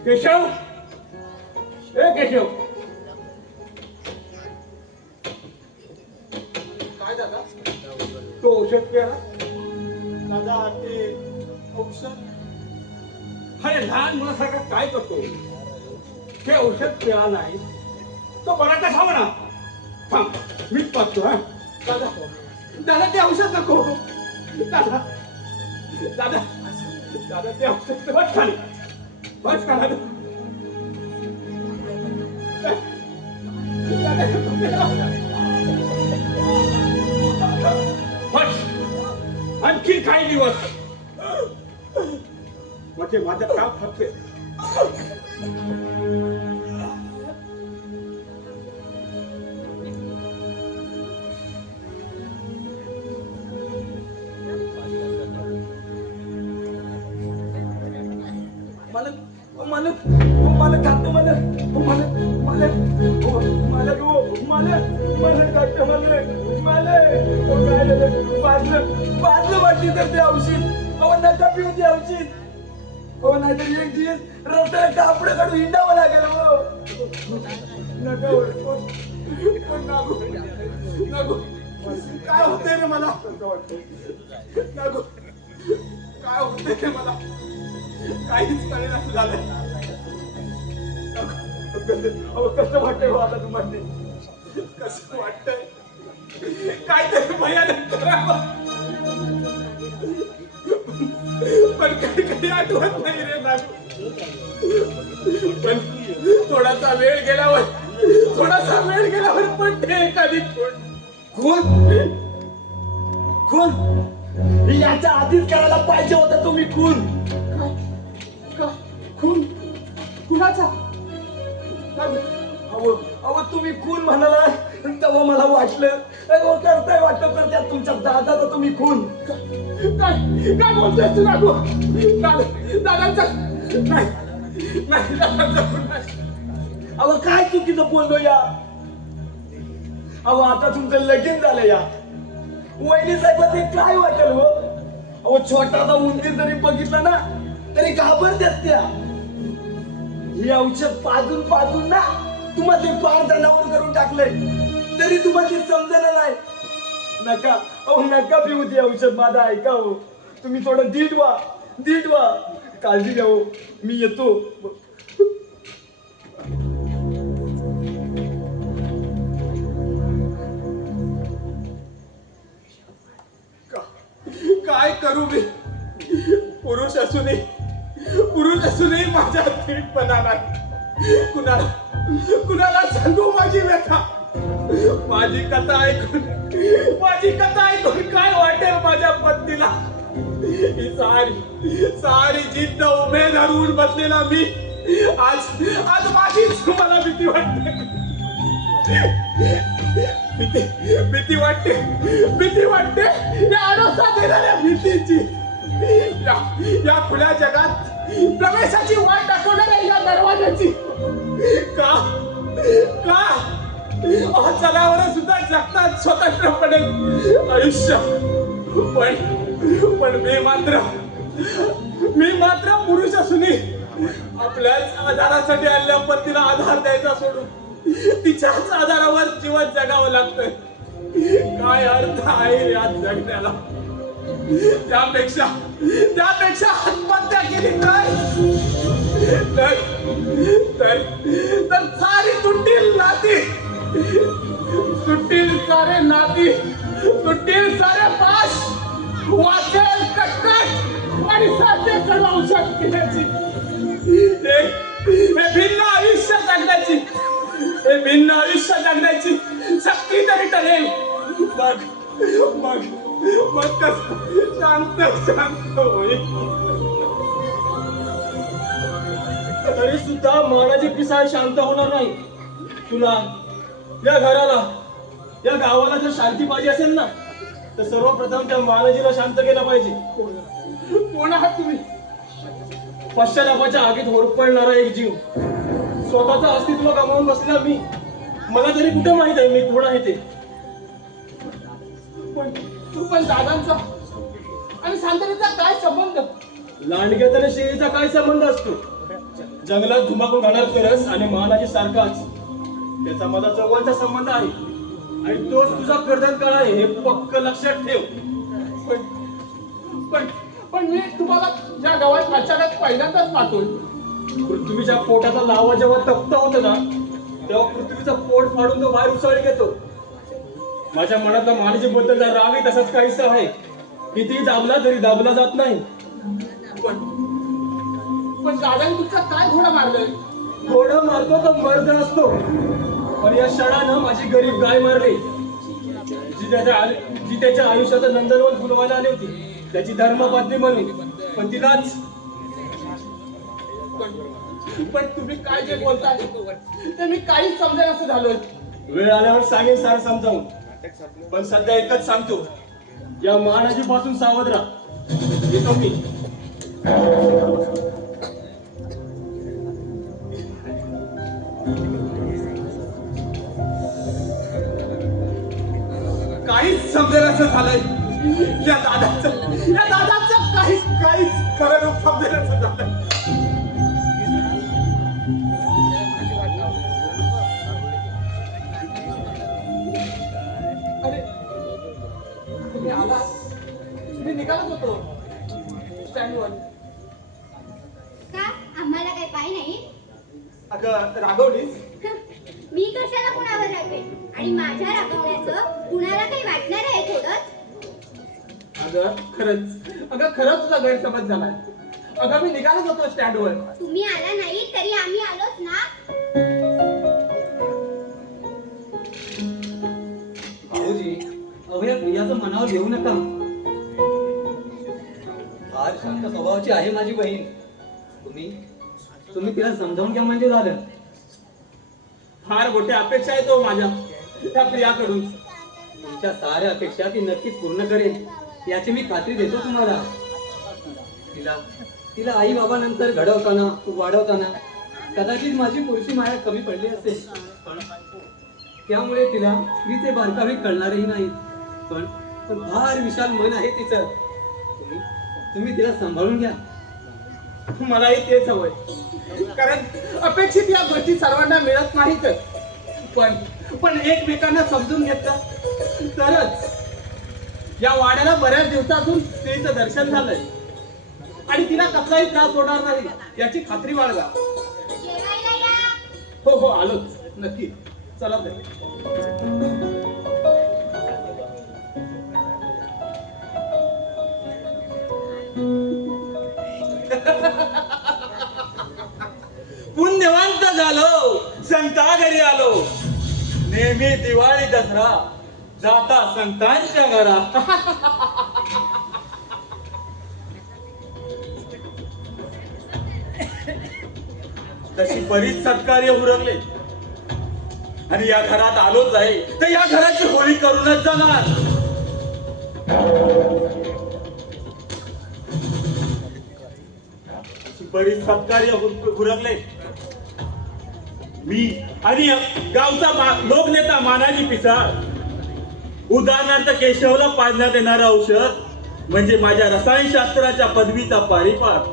केशव, ए केशव, काय दादा? तो औषध केला. दादा ते औषध अरे लहान मुलासारखा काय करतो? हे औषध मिळालं नाही तो बरा कसा म्हणा. थांब मीच पाहतो. हा दादा दादा ते औषध नको. दादा दादा दादा ते औषध बस खाली बस खाली. आणखी काही दिवस म्हणजे माझं काम फक्त मला खातो मला बाजलं वाटली तर ते औषध. अहो नका पिऊ ते औषध. हो नाहीतर एक दिवस रस्त्याला कापड काढून हिंडावं लागेल. नका नको काय होतंय रे मला. नको काय होतंय रे मला काहीच कळेल असं झालं. कसं वाटतंय हो आता तुम्हाला. कसं वाटतंय काहीतरी भयानक करावं पण कधी कधी आठवत नाही रे नागू. पण थोडासा वेळ गेल्यावर पण ते एखादी खून याच्या आधीच करायला पाहिजे होता तुम्ही. खून कुणाचा. अहो तुम्ही खून म्हणाला तेव्हा मला वाटलं करताय वाटतं तर त्यात तुमच्या दादाचा तुम्ही खून. काय बोलतोय तू नागू. दादांचा अहो काय चुकीचं बोललो या. अहो आता तुमचं लगीन झालं या. वहिनी साहेबला ते काय वाटेल हो. अहो छोटासा उंदीर जरी बघितला ना तरी घाबरतात त्या. हे औषध पाजून ना तुम्हाला ते फार जनावर करून टाकलंय तरी तुम्हाला ते समजणार नाही. नका अहो नका पिऊ ते औषध. माझं ऐका हो. तुम्ही थोडं धीट व्हा काळजी घ्या हो. मी येतो. काय करू मी. पुरुष असूनही माझ्या धीटपणा नाही. कुणाला सांगू माझी व्यथा. माझी कथा ऐकून काय वाटेल माझ्या पत्नीला. ही सारी जिद्द उभे धरून बसलेला मी आज माझीच मला भीती वाटते. भीती वाटते या आरोसा देणाऱ्या भीतीची. या खुल्या जगात प्रवेशाची वाट दाखवणाऱ्या या दरवाजाची. का जनावर सुद्धा जगतात स्वतंत्रपणे आयुष्य. पण मी मात्र पुरुष असूनही आपल्याच आधारासाठी आलेल्या पत्नीला आधार द्यायचा सोडून तिच्याच आधारावर जीवन जगावं लागतंय. काय अर्थ आहे या जगण्याला. त्यापेक्षा आत्महत्या केली तर सारी तुटतील सारे पाश वाचेल कटकट आणि साध्य करू औषध केल्याची. हे भिन्न आयुष्य जगण्याची शक्ती तरी टळेल. मग शांत होईल. तरी सुद्धा मानाची पिसाळ शांत होणार नाही. तुला या घराला या गावाला जर शांती पाहिजे असेल ना तर सर्वप्रथम त्या मानाजीला शांत केलं पाहिजे. कोण आहात तुम्ही. पश्चातापाच्या आगीत होरपळणारा एक जीव. स्वतःचं अस्तित्व गमावून बसलेला मी. मला तरी कुठे माहित आहे मी कोण आहे ते. पण दादांचा आणि शांततेचा काय संबंध. लांडग्यात आणि शेळीचा काय संबंध असतो. जंगलात धुमाकूळ घालणार करस आणि महानाजी सारखाच त्याचा माझा जवळचा संबंध आहे आणि तोच तुझा कर्दन काळ आहे हे पक्क लक्षात ठेव. पण मी तुम्हाला या गावात अचानक पहिल्यांदाच पाहतोय. पृथ्वीच्या पोटाचा लावा जेव्हा तप्त होतं ना तेव्हा पृथ्वीचं पोट फाडून तो बाहेर उसळी घेतो. माझ्या मनातला मानजी बद्दलचा रागही तसाच काहीसा आहे. कितीही दाबला तरी दाबला जात नाही. पण दादाने तुमचा काय घोडा मारलाय? घोडा मारतो तो मर्द असतो. पण या क्षणानं माझी गरीब गाय मारली जी त्याच्या आयुष्याचं नंदनवन फुलवायला आली होती, त्याची धर्मपत्नी म्हणून. पण तिलाच पण तुम्ही काय जे बोलताय ते मी काहीच समजेल असं झालोय. वेळ आल्यावर सांगेन सार समजावून. पण सध्या एकच सांगतो, या महाराजी पासून सावध राहा. येतो मी. काहीच समजेल असं झालंय. या दादाचं काहीच खरं रूप समजेल असं झालंय. अरे तुम्ही आलात? मी निघालत होतो स्टँडवर. का आम्हाला काही पाय नाही? अगं रागवलीस? मी कशाला कुणावर रागवेन? आणि माझ्या रागवण्याचं कुणाला काही वाटणार आहे थोडंच? अगं खरंच तुझा गैरसमज झालाय. अगं मी निघालत होतो स्टँडवर. तुम्ही आला नाही तरी आम्ही आलोच ना. भाऊजी, अहो या प्रियाचं मनावर घेऊ नका. फार शांत स्वभावाची आहे माझी बहीण. तुम्ही तिला समजावून घ्या म्हणजे झालं. फार मोठ्या अपेक्षा आहे तो माझ्या त्या प्रियाकडून. तुमच्या साऱ्या अपेक्षा ती नक्कीच पूर्ण करेल याची मी खात्री देतो तुम्हाला. तिला आई बाबा नंतर घडवताना वाढवताना कदाचित माझी पुरुषी माया कमी पडली असेल. त्यामुळे तिला स्त्रीचे बारकावे कळणारही नाही. पण फार विशाल मन आहे तिचं. तुम्ही तिला सांभाळून घ्या. मलाही तेच हवंय. कारण अपेक्षित या गोष्टी सर्वांना मिळत नाहीतच. पण एकमेकांना समजून घेतलं तरच. या वाड्याला बऱ्याच दिवसातून स्त्रीचं दर्शन झालंय आणि तिला कसलाही त्रास होणार नाही याची खात्री बाळगा. जेवायला या. हो आलोच नक्की. चला तर. पुण्यवंत झालो, संता घरी आलो. नेहमी दिवाळी दसरा जाता संतांच्या घरा. तशी बरीच सत्कार्य उरकले आणि या घरात आलोच आहे तर या घराची होळी करूनच जाणार. बरीच सत्कार्य उरकले. मी आणि गावचा लोकनेता मानाजी पिसाळ, उदाहरणार्थ केशवला पाजण्यात येणारं औषध म्हणजे माझ्या रसायनशास्त्राच्या पदवीचा पारिपाठ.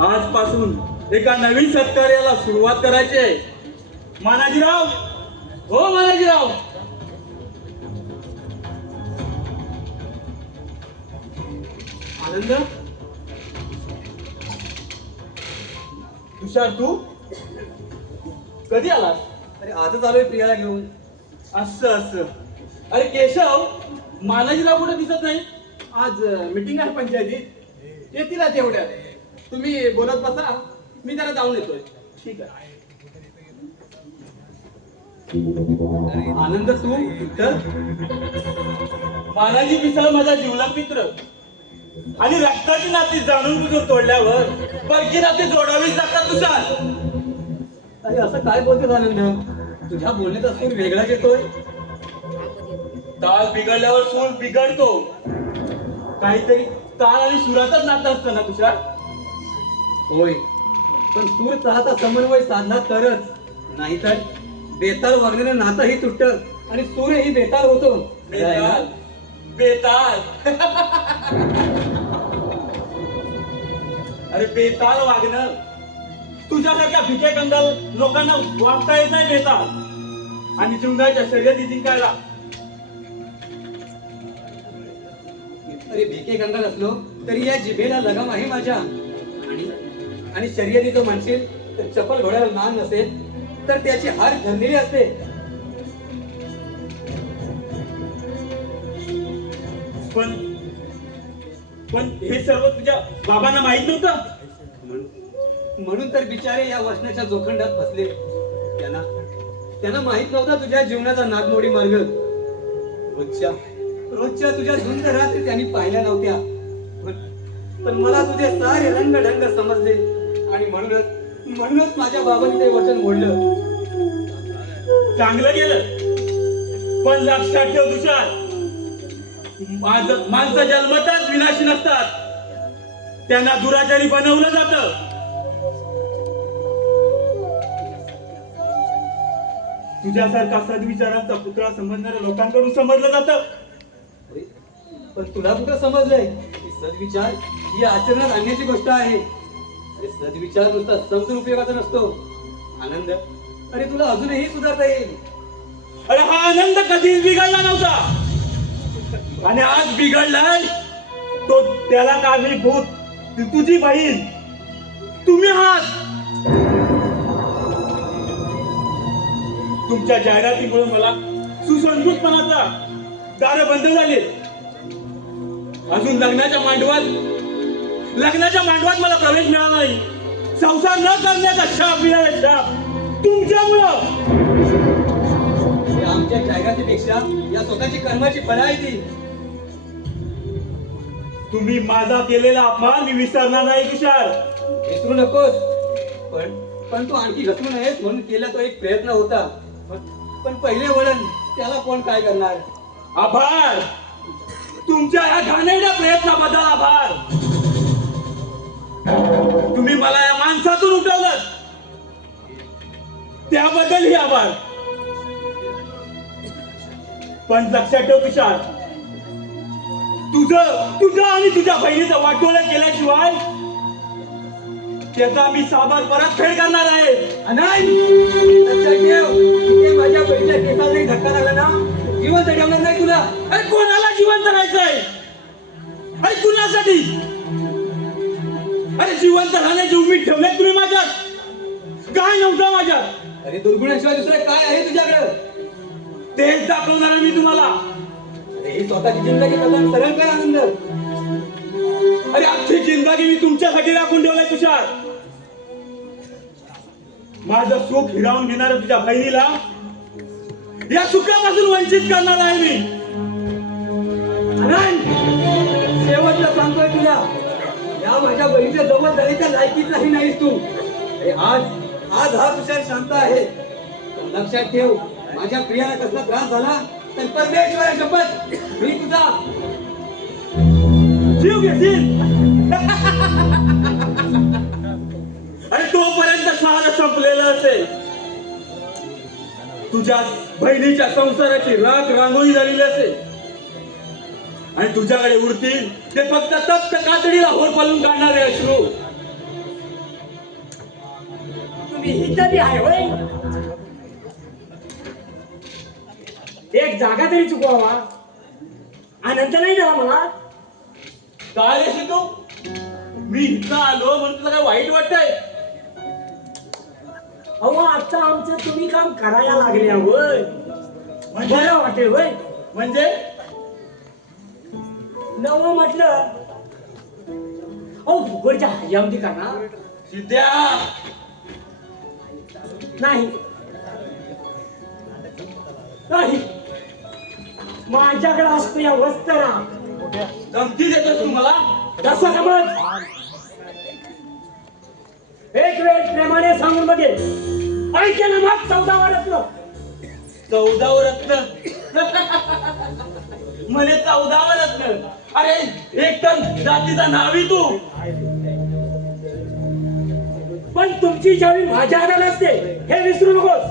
आजपासून एका नवीन सत्कार्याला सुरुवात करायची आहे. मानाजीराव, हो मानाजीराव. आनंद, तुषार तू कधी आलास? अरे आजच आलोय प्रियाला घेऊन. असं. अरे केशव, मानाजीला कुठे दिसत नाही? आज मीटिंग आहे पंचायतीत. येतील तेवढ्यात. तुम्ही बोलत बसा, मी जरा जाऊन येतोय. ठीक आहे. आनंद तू इथं? मानाजी पिसाळ माझा जिवलग मित्र आणि रक्ताची नाती जाणून बुजून तोडल्यावर परकी नाती जोडावीच लागतात तुषार. अरे असं काय बोलतोस आनंद? तुझ्या बोलण्याचा सूर वेगळाच येतोय. ताल बिघडल्यावर सूर बिघडतो. काहीतरी ताल आणि सुरातच नातं असतं ना तुषार. होय, पण सूर तहाचा समन्वय साधला तरच. नाहीतर बेताल वागण्याने नातंही तुटत आणि सूरही बेताल होतो. बेताल बेताल अरे बेताल वागणं. तुझ्यासारख्या भिके कंगाल लोकांना वागता येत नाही बेताल. आणि जीवनाच्या शर्यती जिंकायला. अरे भिके कंगाल असलो तरी या जिभेला लगाम आहे माझ्या. आणि शर्यती तो म्हणशील तर चपल घोड्याला नान नसेल तर त्याची हार ठरलेली असते. पण हे सर्व तुझ्या बाबांना माहित नव्हतं. म्हणून तर बिचारे या वचनाच्या जोखंडात फसले. त्यांना माहित नव्हता तुझ्या जीवनाचा नागमोडी मार्ग. रोजच्या तुझ्या झुंज रात्री त्यांनी पाहिल्या नव्हत्या. पण मला तुझे सारे रंगढंग समजले आणि म्हणूनच माझ्या बाबांनी ते वचन मोडलं. चांगलं गेलं, पण लक्षात ठेव तुषार, माणसं जन्मताच विनाशी नसतात, त्यांना दुराचारी बनवलं जातं. तुझ्यासारखा सद्विचारांचा पुतळा समजणाऱ्या लोकांकडून समजलं जातं. पण तुला कुठं समजलंय की सद्विचार ही आचरणात आणण्याची गोष्ट आहे. सद्विचार नुसता समजून उपयोगाचा नसतो. आनंद अरे तुला अजूनही सुधारता येईल. अरे हा आनंद कधीच बिघडला नव्हता आणि आज बिघडलाय तो त्याला कारणीभूत तुझी बहीण, तुम्ही आहात. तुमच्या जाहिरातीमुळे मला सुसंस्कृतपणाचा दार बंद झाले. अजून लग्नाच्या मांडवात मला प्रवेश मिळाला नाही. संसार न करण्याचा शाप मिळाला, शाप तुमच्यामुळं. आमच्या जाहिरातीपेक्षा या स्वतःची कर्माची फळं आहे ती. तुम्ही माझा केलेला अपमान मी विसरणार नाही तुषार. विसरू नकोस. पण तू आणखी घसरू नयेस म्हणून केला तो एक प्रयत्न होता. पण पहिले वळण त्याला कोण काय करणार. आभार तुमच्या या घाणेरड्या प्रयत्नाबद्दल. आभार. तुम्ही मला या माणसातून उठवलं त्याबद्दलही आभार. पण लक्षात ठेव तुषार, तुझं आणि तुझ्या बहिणीचं वाटोळं केल्याशिवाय त्याचा मी साबार परतफेड करणार आहे. माझ्या बहिणीच्या केसाला नाही धक्का लागला ना, जिवंत ठेवणार नाही तुला. अरे कोणाला जिवंत राहायचंय? अरे कुणासाठी? अरे जिवंत राहण्याची उमेद ठेवले तुम्ही माझ्यात, काय नव्हतं माझ्यात? अरे दुर्गुणाशिवाय दुसरं काय आहे तुझ्याकडं? तेच दाखवणार मी तुम्हाला. अरे ही स्वतःची जिंदगी प्रदान सरळ कर आनंद. अरे अख्खी जिंदगी मी तुमच्यासाठी राखून ठेवलंय तुषार. माझं सुख हिरावून घेणाऱ्या तुझ्या बहिणीला या सुखापासून वंचित करणार आहे मी. शेवटचं सांगतोय तुला, या माझ्या बहिणीच्या जवळ जाण्याच्या लायकीचाही नाहीस तू. आज हा तुषार शांत आहे. लक्षात ठेव, माझ्या प्रियाला कसला त्रास झाला तर परमेश्वरा शपथ मी तुझा जीव घेशील. आणि तोपर्यंत सारं संपलेलं असेल. तुझ्या बहिणीच्या संसाराची राख रांगोळी झालेली असेल आणि तुझ्याकडे उरतील ते फक्त तप्त कातडीला होर पालून काढणारे अश्रू. तुम्ही हितबी आहे होय. एक जागा तरी चुकवावा. आनंद नाही झाला मला. काय रे तू? मी इथं आलो म्हणून तुला काय वाईट वाटतंय? अहो आता आमचं तुम्ही काम करायला लागले होय. बरं वाटेल होय. म्हणजे नवं म्हटलं अहो भुगोलच्या हजामती करणार सिद्ध्या. नाही नाही माझ्याकडे असतो या वस्त्रा. धमकी देतोस तू मला? कसं समज? एक वेळ प्रेमाने सांगून बघेल. ऐके ना मग 14 रत्न. 14 रत्न म्हणे 14 रत्न. अरे एक तर जातीचा नावी तू. पण तुमची जावी माझ्या हातात असते हे विसरू नकोस.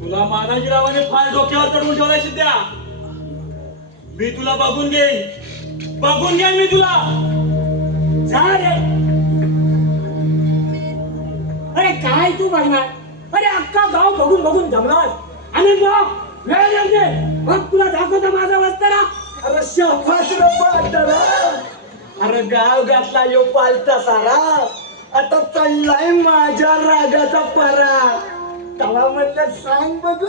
तुला मानाजीरावाने फार डोक्यावर चढवून ठेवलाय सिद्ध्या. मी तुला बघून घेईन मी तुला. जा रे. अरे काय तू बघणार? अरे अख्खा गाव बघून बघून जमलास. आनंद वेळ येऊ दे. मग तुला दाखवतो माझा वस्तारा. अरे शाबास रे पालतारा. अरे गाव घातला यो पालता सारा. आता चाललाय माझ्या रागाचा परा. तवा म्हणलं सांग बघू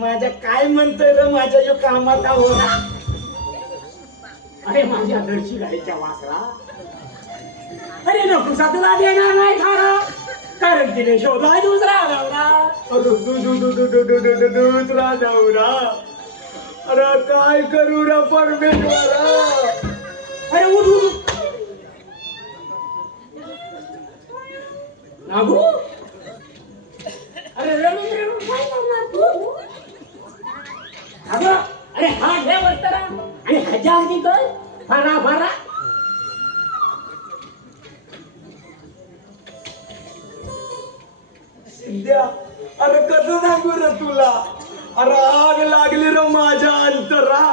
माझ्या काय म्हणतोय रे माझ्या यो कामाचा होरा. अरे माझ्या घरची गाडीच्या वासरा, अरे नको तुला देणार नाही खारा, कारण तिने शोधलाय दुसरा नवरा. अरे दुसरा नवरा. अरे काय करू रे परमेश्वरा. अरे उठ उठ नागू. अरे रडून रडून काय करणार तू. अगं अरे हा घे वस्त्रा आणि ह्याच्या अगदी कर फारा फारा. सिद्ध्या, अरे कसं सांगू रे तुला. अरे आग लागली रे माझ्या अंतरा.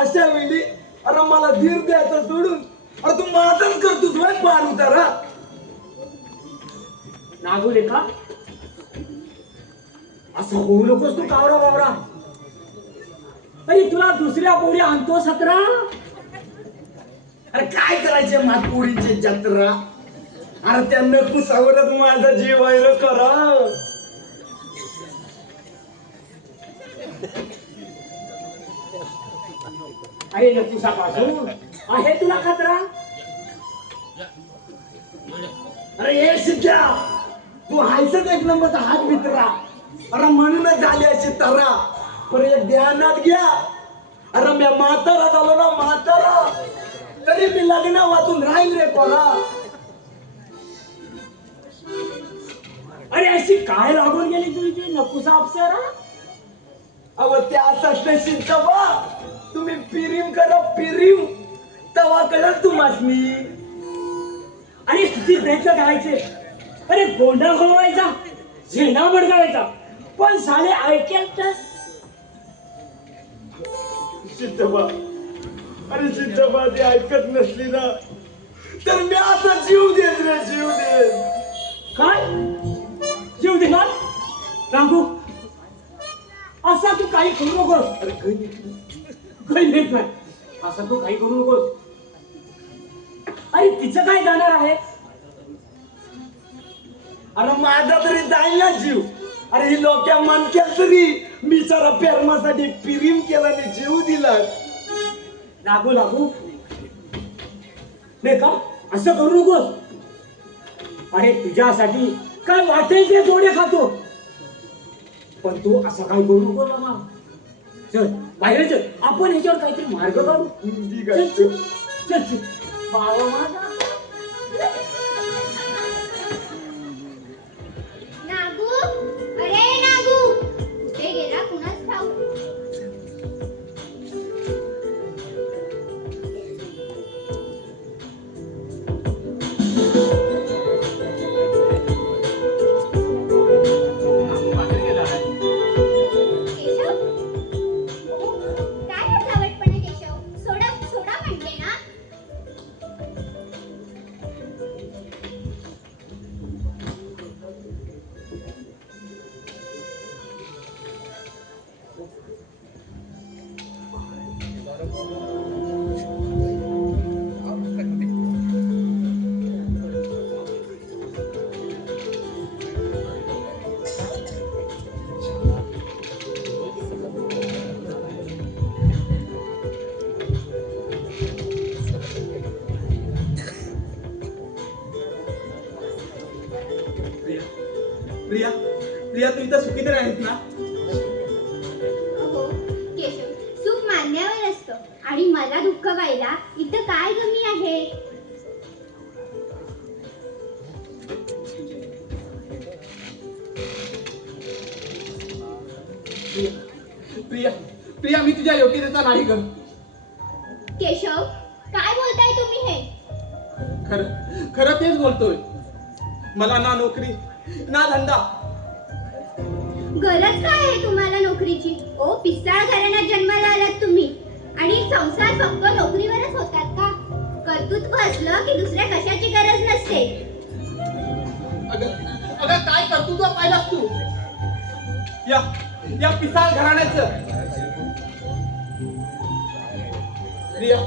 अशा वेळी अरे मला धीर द्यायचं सोडून अरे तू माझाच करतोस वय पार उतारा. नागू लेखा असं होऊ नकोस तू कावरा बावरा. अरे तुला दुसऱ्या पोरी आणतो 17. अरे काय करायचे मातपुरीची जत्रा. अरे त्या नकुसावरच माझा जीव आहे रे करा. अरे नकुसापासून आहे तुला खतरा. अरे हे सिद्ध्या, तू हायसच एक नंबरचा हात मित्रा. अरे म्हणूनच झाली अशी तरा. पण एक ध्यानात घ्या, अरे मी म्हातारा झालो ना म्हातारा, तरी मी लग्न वाचून राहील रे कोरा. अरे अशी काय लागून गेली तुझी नकुसा अप्सरा. अव त्यासाठी तवा तुम्ही पिरीम करा पिरीम, तवा कळल तुम्हासनी. अरे किती प्रयत्न करायचे. अरे गोंधळ घालवायचा, झेंडा बडकावायचा, पण साले ऐकेल तर. सिद्धबा, अरे सिद्धबा ते ऐकत नसली ना तर मी आता जीव देत रे जीव देत. काय जीव देणार रांगू. असा तू काही करू नकोस. अरे काही देत नाही असं तू काही करू नकोस. अरे तिचं काय जाणार आहे. अरे माझा तरी जाईल ना जीव. अरे ही लोक्या मनक्या तरी मी जरा प्रेमासाठी पिरीम केला आणि जीव दिला. लागू लागू नाही का असं करू नकोस. अरे तुझ्यासाठी काय वाटेल ते जोडे खातो, पण तू असं काय करू नको बाबा. चल बाहेर चल, आपण ह्याच्यावर काहीतरी मार्ग काढू. ठीक चल आहे. चल चल चल. बाबा माझा नागू, अरे नागू कुठे गेला कुणाच ठाऊक. केशव, काय हा चावटपणा केशव. सोडा सोडा म्हणते ना. प्रिया, प्रिया तू इथं सुखी तर आहेस ना. हो केशव, सुख मान्यावर असतं आणि मला दुःख व्हायला इथं काय कमी आहे. प्रिया, प्रिया मी तुझ्या योग्यतेचा नाही ग. केशव, काय बोलताय तुम्ही हे. खरं खरं तेच बोलतोय. मला ना नोकरी ना धंदा. गरज काय आहे तुम्हाला नोकरीची. ओ पिसाळ घराण्यात जन्माला आलात तुम्ही आणि संसार फक्त नोकरीवरच होतात का. कर्तृत्व असलं की दुसऱ्या कशाची गरज नसते. अगं काय कर्तृत्व पाहिलास तू या पिसाळ घराण्याचं. प्रिया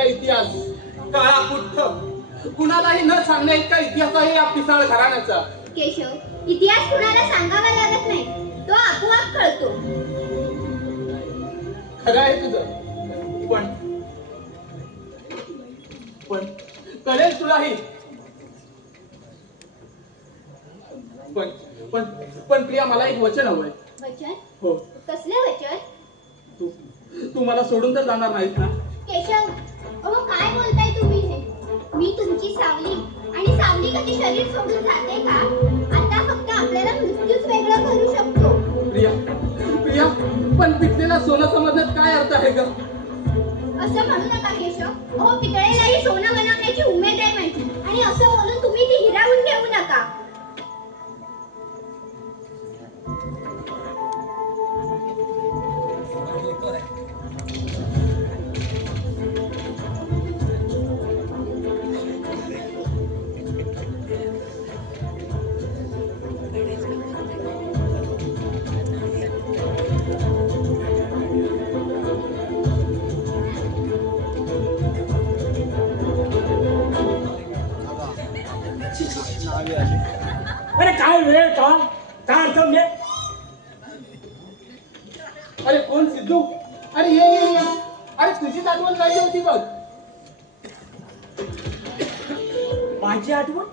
मोठा इतिहास, काळा कुठ्ठ, कुणालाही न सांगण्या इतका इतिहास आहे या पिसाळ घराण्याचा. केशव, इतिहास कुणाला सांगावा लागत नाही, तो आपोआप कळतो. खरं आहे तुझं, पण कळेल तुलाही. पण प्रिया, मला एक वचन हवंय. वचन? हो. कसले वचन? तू मला सोडून तर जाणार नाहीस ना? केशव, अहो काय बोलताय तुम्ही हे? मी तुमची सावली, आणि सावली कधी शरीर सोडून जाते का? आता फक्त आपल्याला मृत्यूच वेगळा करू शकतो. प्रिया, पण पिकलेला सोनं समजण्यात काय अर्थ आहे ग? असं म्हणू नका केशव. अहो पितळेलाही सोनं बनवण्याची उमेद आहे माझी, आणि असं बोलून तुम्ही ती हिरावून घेऊ नका. अरे काय वेळ का काय अर्थ म्हणजे? अरे कोण सिद्धू? अरे ये. अरे तुझीच आठवण राहिली होती बघ. माझी आठवण?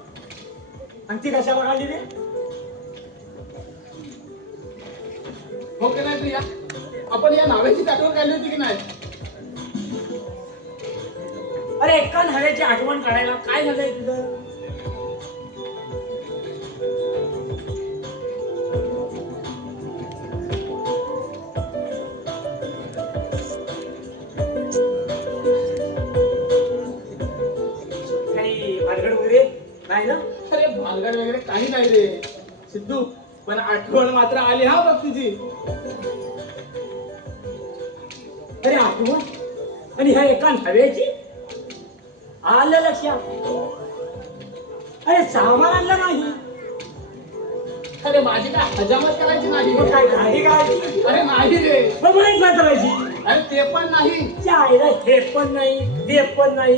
आणि ती कशाला काढली रे? हो की नाही प्रिया? आपण या नावाचीच आठवण काढली होती की नाही? अरे एका न्हाव्याची आठवण काढायला काय झालंय तुझं? काही भानगड वगैरे नाही ना? अरे भानगड वगैरे काही नाही रे सिद्धू, पण आठवण मात्र आली हा बघ तुझी. अरे आठवण? आणि ह्या एका न्हाव्याची? आलं लक्षात. अरे सामान आणलं नाही. अरे माझी काय हजामत करायची नाही. मग काय गाडी काढायची? अरे नाही रे. मग माहीत नाही करायची. अरे ते पण नाही. त्या आईला हे पण नाही, ते पण नाही.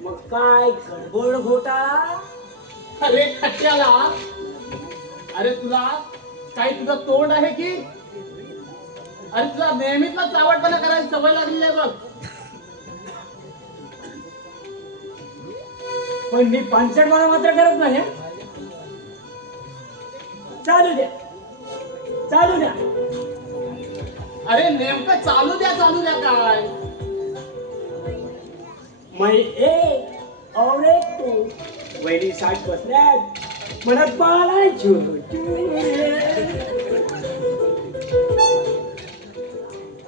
मग काय गडबड घोटाळा? अरे खट्ट्याला, अरे तुला काही तुझं तोंड आहे की? अरे तुला नेहमीच चावटपणा करायची सवय लागली आहे बघ. पण मी पानसटपणा मात्र करत नाही हं. चालू द्या, चालू द्या. अरे नेमकं चालू द्या काय? मै एक और एक तू वैरी साठ बसल्यात म्हणत पालायचो.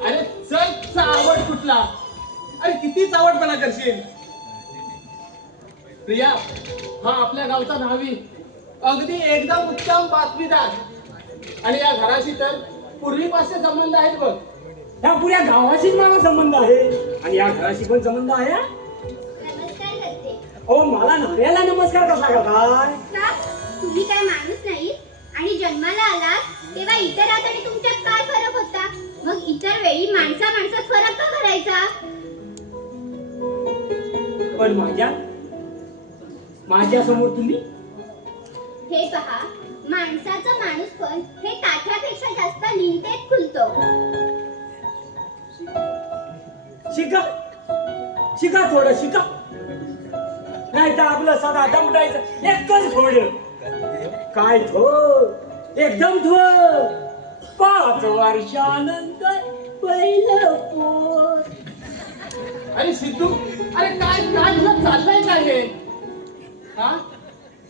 अरे चल चावट कुठला? अरे किती चावटपणा करशील? प्रिया, हा आपल्या गावचा न्हावी, अगदी एकदम उत्तम बातमीदार, आणि या घराशी तर पूर्वीपासून संबंध आहेत बघ. ह्या पुऱ्या गावाशीच मला संबंध आहे, आणि या घराशी पण संबंध आहे. नमस्कार करते. अहो मला नव्याला नमस्कार कसा करताय? का? तुम्ही काय माणूस नाही? आणि जन्माला आलात तेव्हा इतरात आणि तुमच्यात काय फरक होता? मग इतर वेळी माणसात फरक का करायचा? पण माझ्या समोर तुम्ही? हे पहा, माणसाचं माणूसपण हे ताठ्यापेक्षा जास्त लिंतेत खुलतो. शिका थोडं शिका, नाही तर आपलं सदा दमटायचं एकच थोड. काय थोड? एकदम थोड. 5 वर्षानंतर पहिलं पोर. अरे सिद्धू, अरे काय तुला चाललंय काय हे? हा?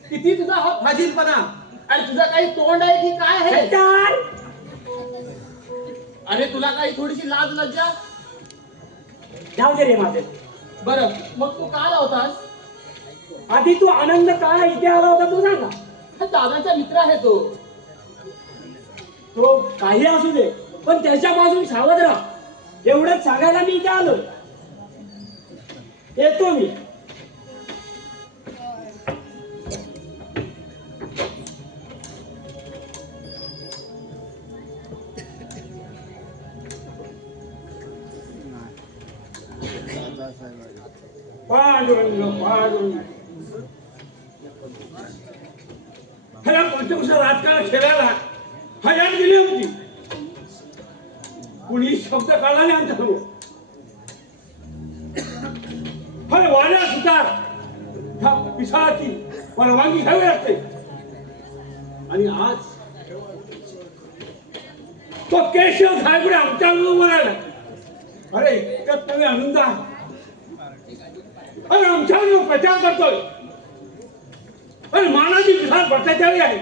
किती तुझा हा फाजीलपणा? अरे तुझा काही तोंड आहे की काय आहे? अरे तुला काही थोडीशी लाज लज्जा? जाऊ दे रे माझे. बरं, मग तू का लावतास? आधी तू आनंद काय इथे आला होता तू सांगा. हा दादाचा मित्र आहे तो. तो काही असू दे, पण त्याच्यापासून सावध राहा एवढंच सांगायला मी इथे आलो. येतो मी. पांडुरंग पांडुरंग ह्या पंचकृष्ण राजकारण खेळायला हयात गेली होती. कुणी शब्द काढला नाही आमच्याकडून. हर वाड्या सुतार ह्या पिसाळाची परवानगी घ्यावी लागते. आणि आज तो केशव धायगुडे आमच्या उभं राहिला. अरे इतकं तुम्ही आनंद आहे. अरे आमच्यावर प्रचार करतोय. अरे मानाची पिसाळ भ्रष्टाचारी आहे.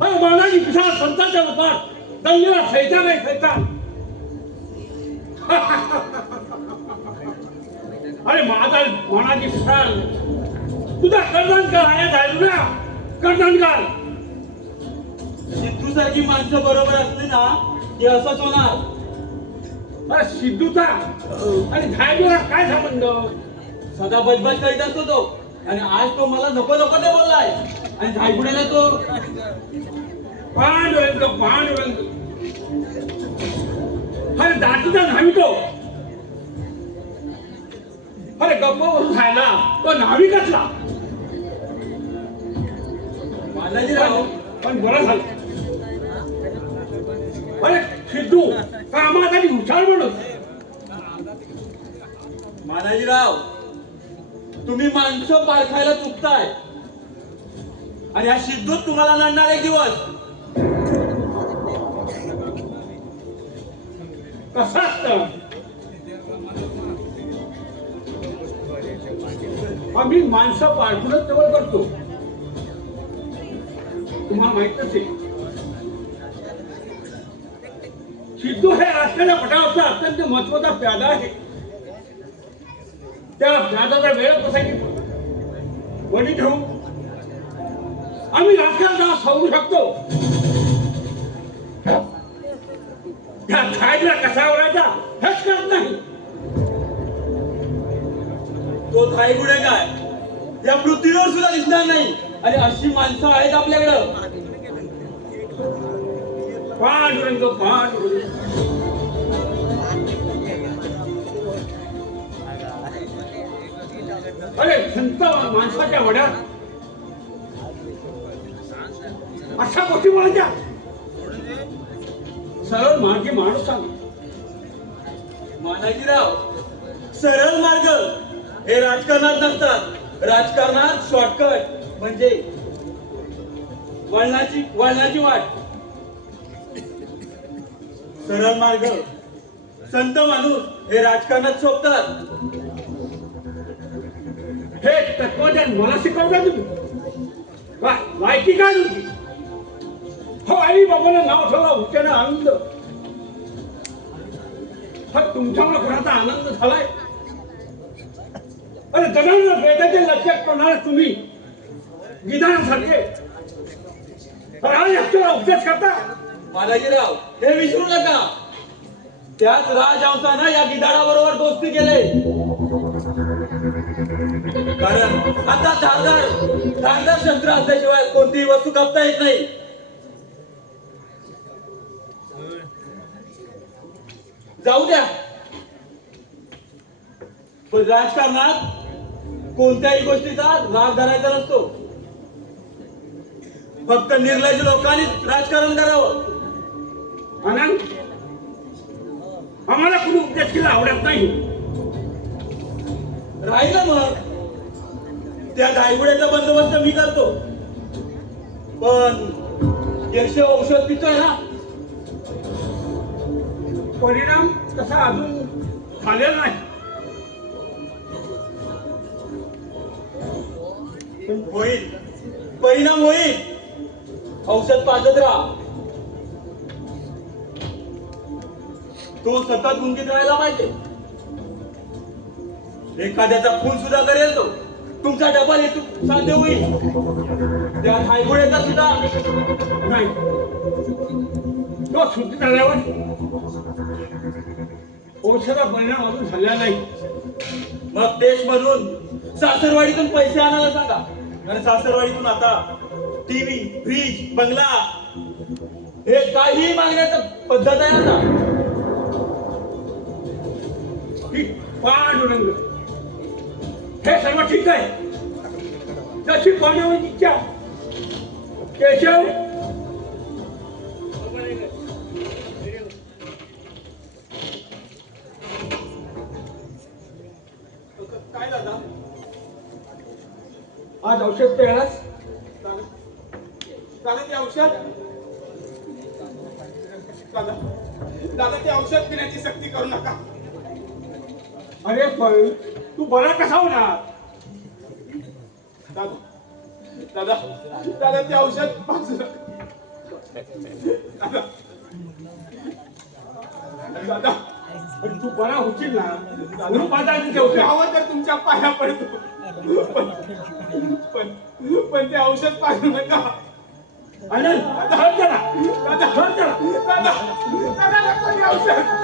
अरे मानाची पिसाळ संतांच्या रूपात दंगेला सैतान आहे सैतान. अरे मानाची पिसाळ तुझा कर्दनकर आहे धायगुड्या कर्दनकर. सिद्धू सारखी माणसं बरोबर असली ना की असंच होणार. अरे सिद्धूचा आणि धायगुडा काय संबंध? सदा बजबज करीत असतो तो आणि आज तो मला नको नको ते बोललाय आणि धायगुड्याला तो पांडुरंग पांडुरंग अरे दाटीचा न्हावी तो. अरे गप्प बसून खायला तो न्हावी कसला? मानाजीराव पण बरं झालं. अरे सिद्धू कामात आणि हुशार म्हणून. मानाजीराव तुम्ही माणसं पारखायला चुकताय आणि हा सिद्धूत तुम्हाला नडणार एक दिवस. कसं असतं? आम्ही माणसं पारखूनच जवळ करतो. तुम्हाला माहित असेल सिद्धू हे राष्ट्राच्या पटावरचा अत्यंत महत्वाचा प्यादा आहे. त्या प्यादाचा वेळ कसा वडी ठेवून आम्ही राजकारणाला सांगू शकतो. त्या धायगुड्या कसा आवरायचा हेच कळत नाही. तो धायगुडे काय या पृथ्वीवर सुद्धा दिसणार नाही आणि अशी माणसं आहेत आपल्याकडं. पांडुरंग पांडुरंग अरे संत माणसाच्या वड्यात अशा गोष्टी बोलायच्या. सरळ मार्गी माणूस सांग. मानाजीराव सरळ मार्ग हे राजकारणात नसतात. राजकारणात शॉर्टकट म्हणजे वळणाची वाट. सरळ मार्ग संत माणूस हे राजकारणात शोभतात. हे तत्वज्ञान मला शिकवता तुम्ही. लायकी काय तुमची? हो आई बाबाला नाव ठेवला उच्चाने आनंद. हा तुमच्यामुळे कोणाचा आनंद झालाय? अरे जगांना वेदाचे लक्षात करणारे तुम्ही गिधानासारखे राजहत्याला उपदेश करता. मानाजीराव हे विसरू नका. त्याच राजहंसानं या गिधाडाबरोबर दोस्ती केले. कारण आता धारदार शस्त्र असल्याशिवाय कोणतीही वस्तू कापता येत नाही. जाऊ द्या पण राजकारणात कोणत्याही गोष्टीचा राग धरायचा नसतो. फक्त निर्लज्ज लोकांनी राजकारण करावं. आनंद आम्हाला कुणी उपदेश केला आवडत नाही. राहिलं मग त्या धायगुड्याचा बंदोबस्त मी करतो. पण यक्ष औषध पितोय ना. परिणाम तसा अजून झालेला नाही. होईल परिणाम होईल. औषध पाजत राहा. तो सतत गुंगीत राहायला पाहिजे. एखाद्याचा खून सुद्धा करेल तो. तुमचा डबल हेतू साध्य होईल. त्या धायगुड्याचा सुद्धा नाही. तो सुट्टी झाल्यावर औषधा परिणाम अजून झाला नाही. मग देश म्हणून सासरवाडीतून पैसे आणायला सांगा. आणि सासरवाडीतून आता टीव्ही फ्रीज बंगला हे काही मागण्याची पद्धत आहे आता. ठीक पांडुरंग हे सर्व ठीक आहे जशी पाण्यावर इच्छा केशव काय दादा आज औषध पेलास दादा ते औषध दादा ते औषध पिण्याची सक्ती करू नका अरे पण तू बरा कसा होणार दादा दादा ते औषध पाजू दादा पण तू बरा होशील ना दादा पाजायचं ते औषध हवं तर तुमच्या पाया पडतो पण ते औषध पाजू नका आनंद हट जरा दादा हट जरा दादा दादा नको ते औषध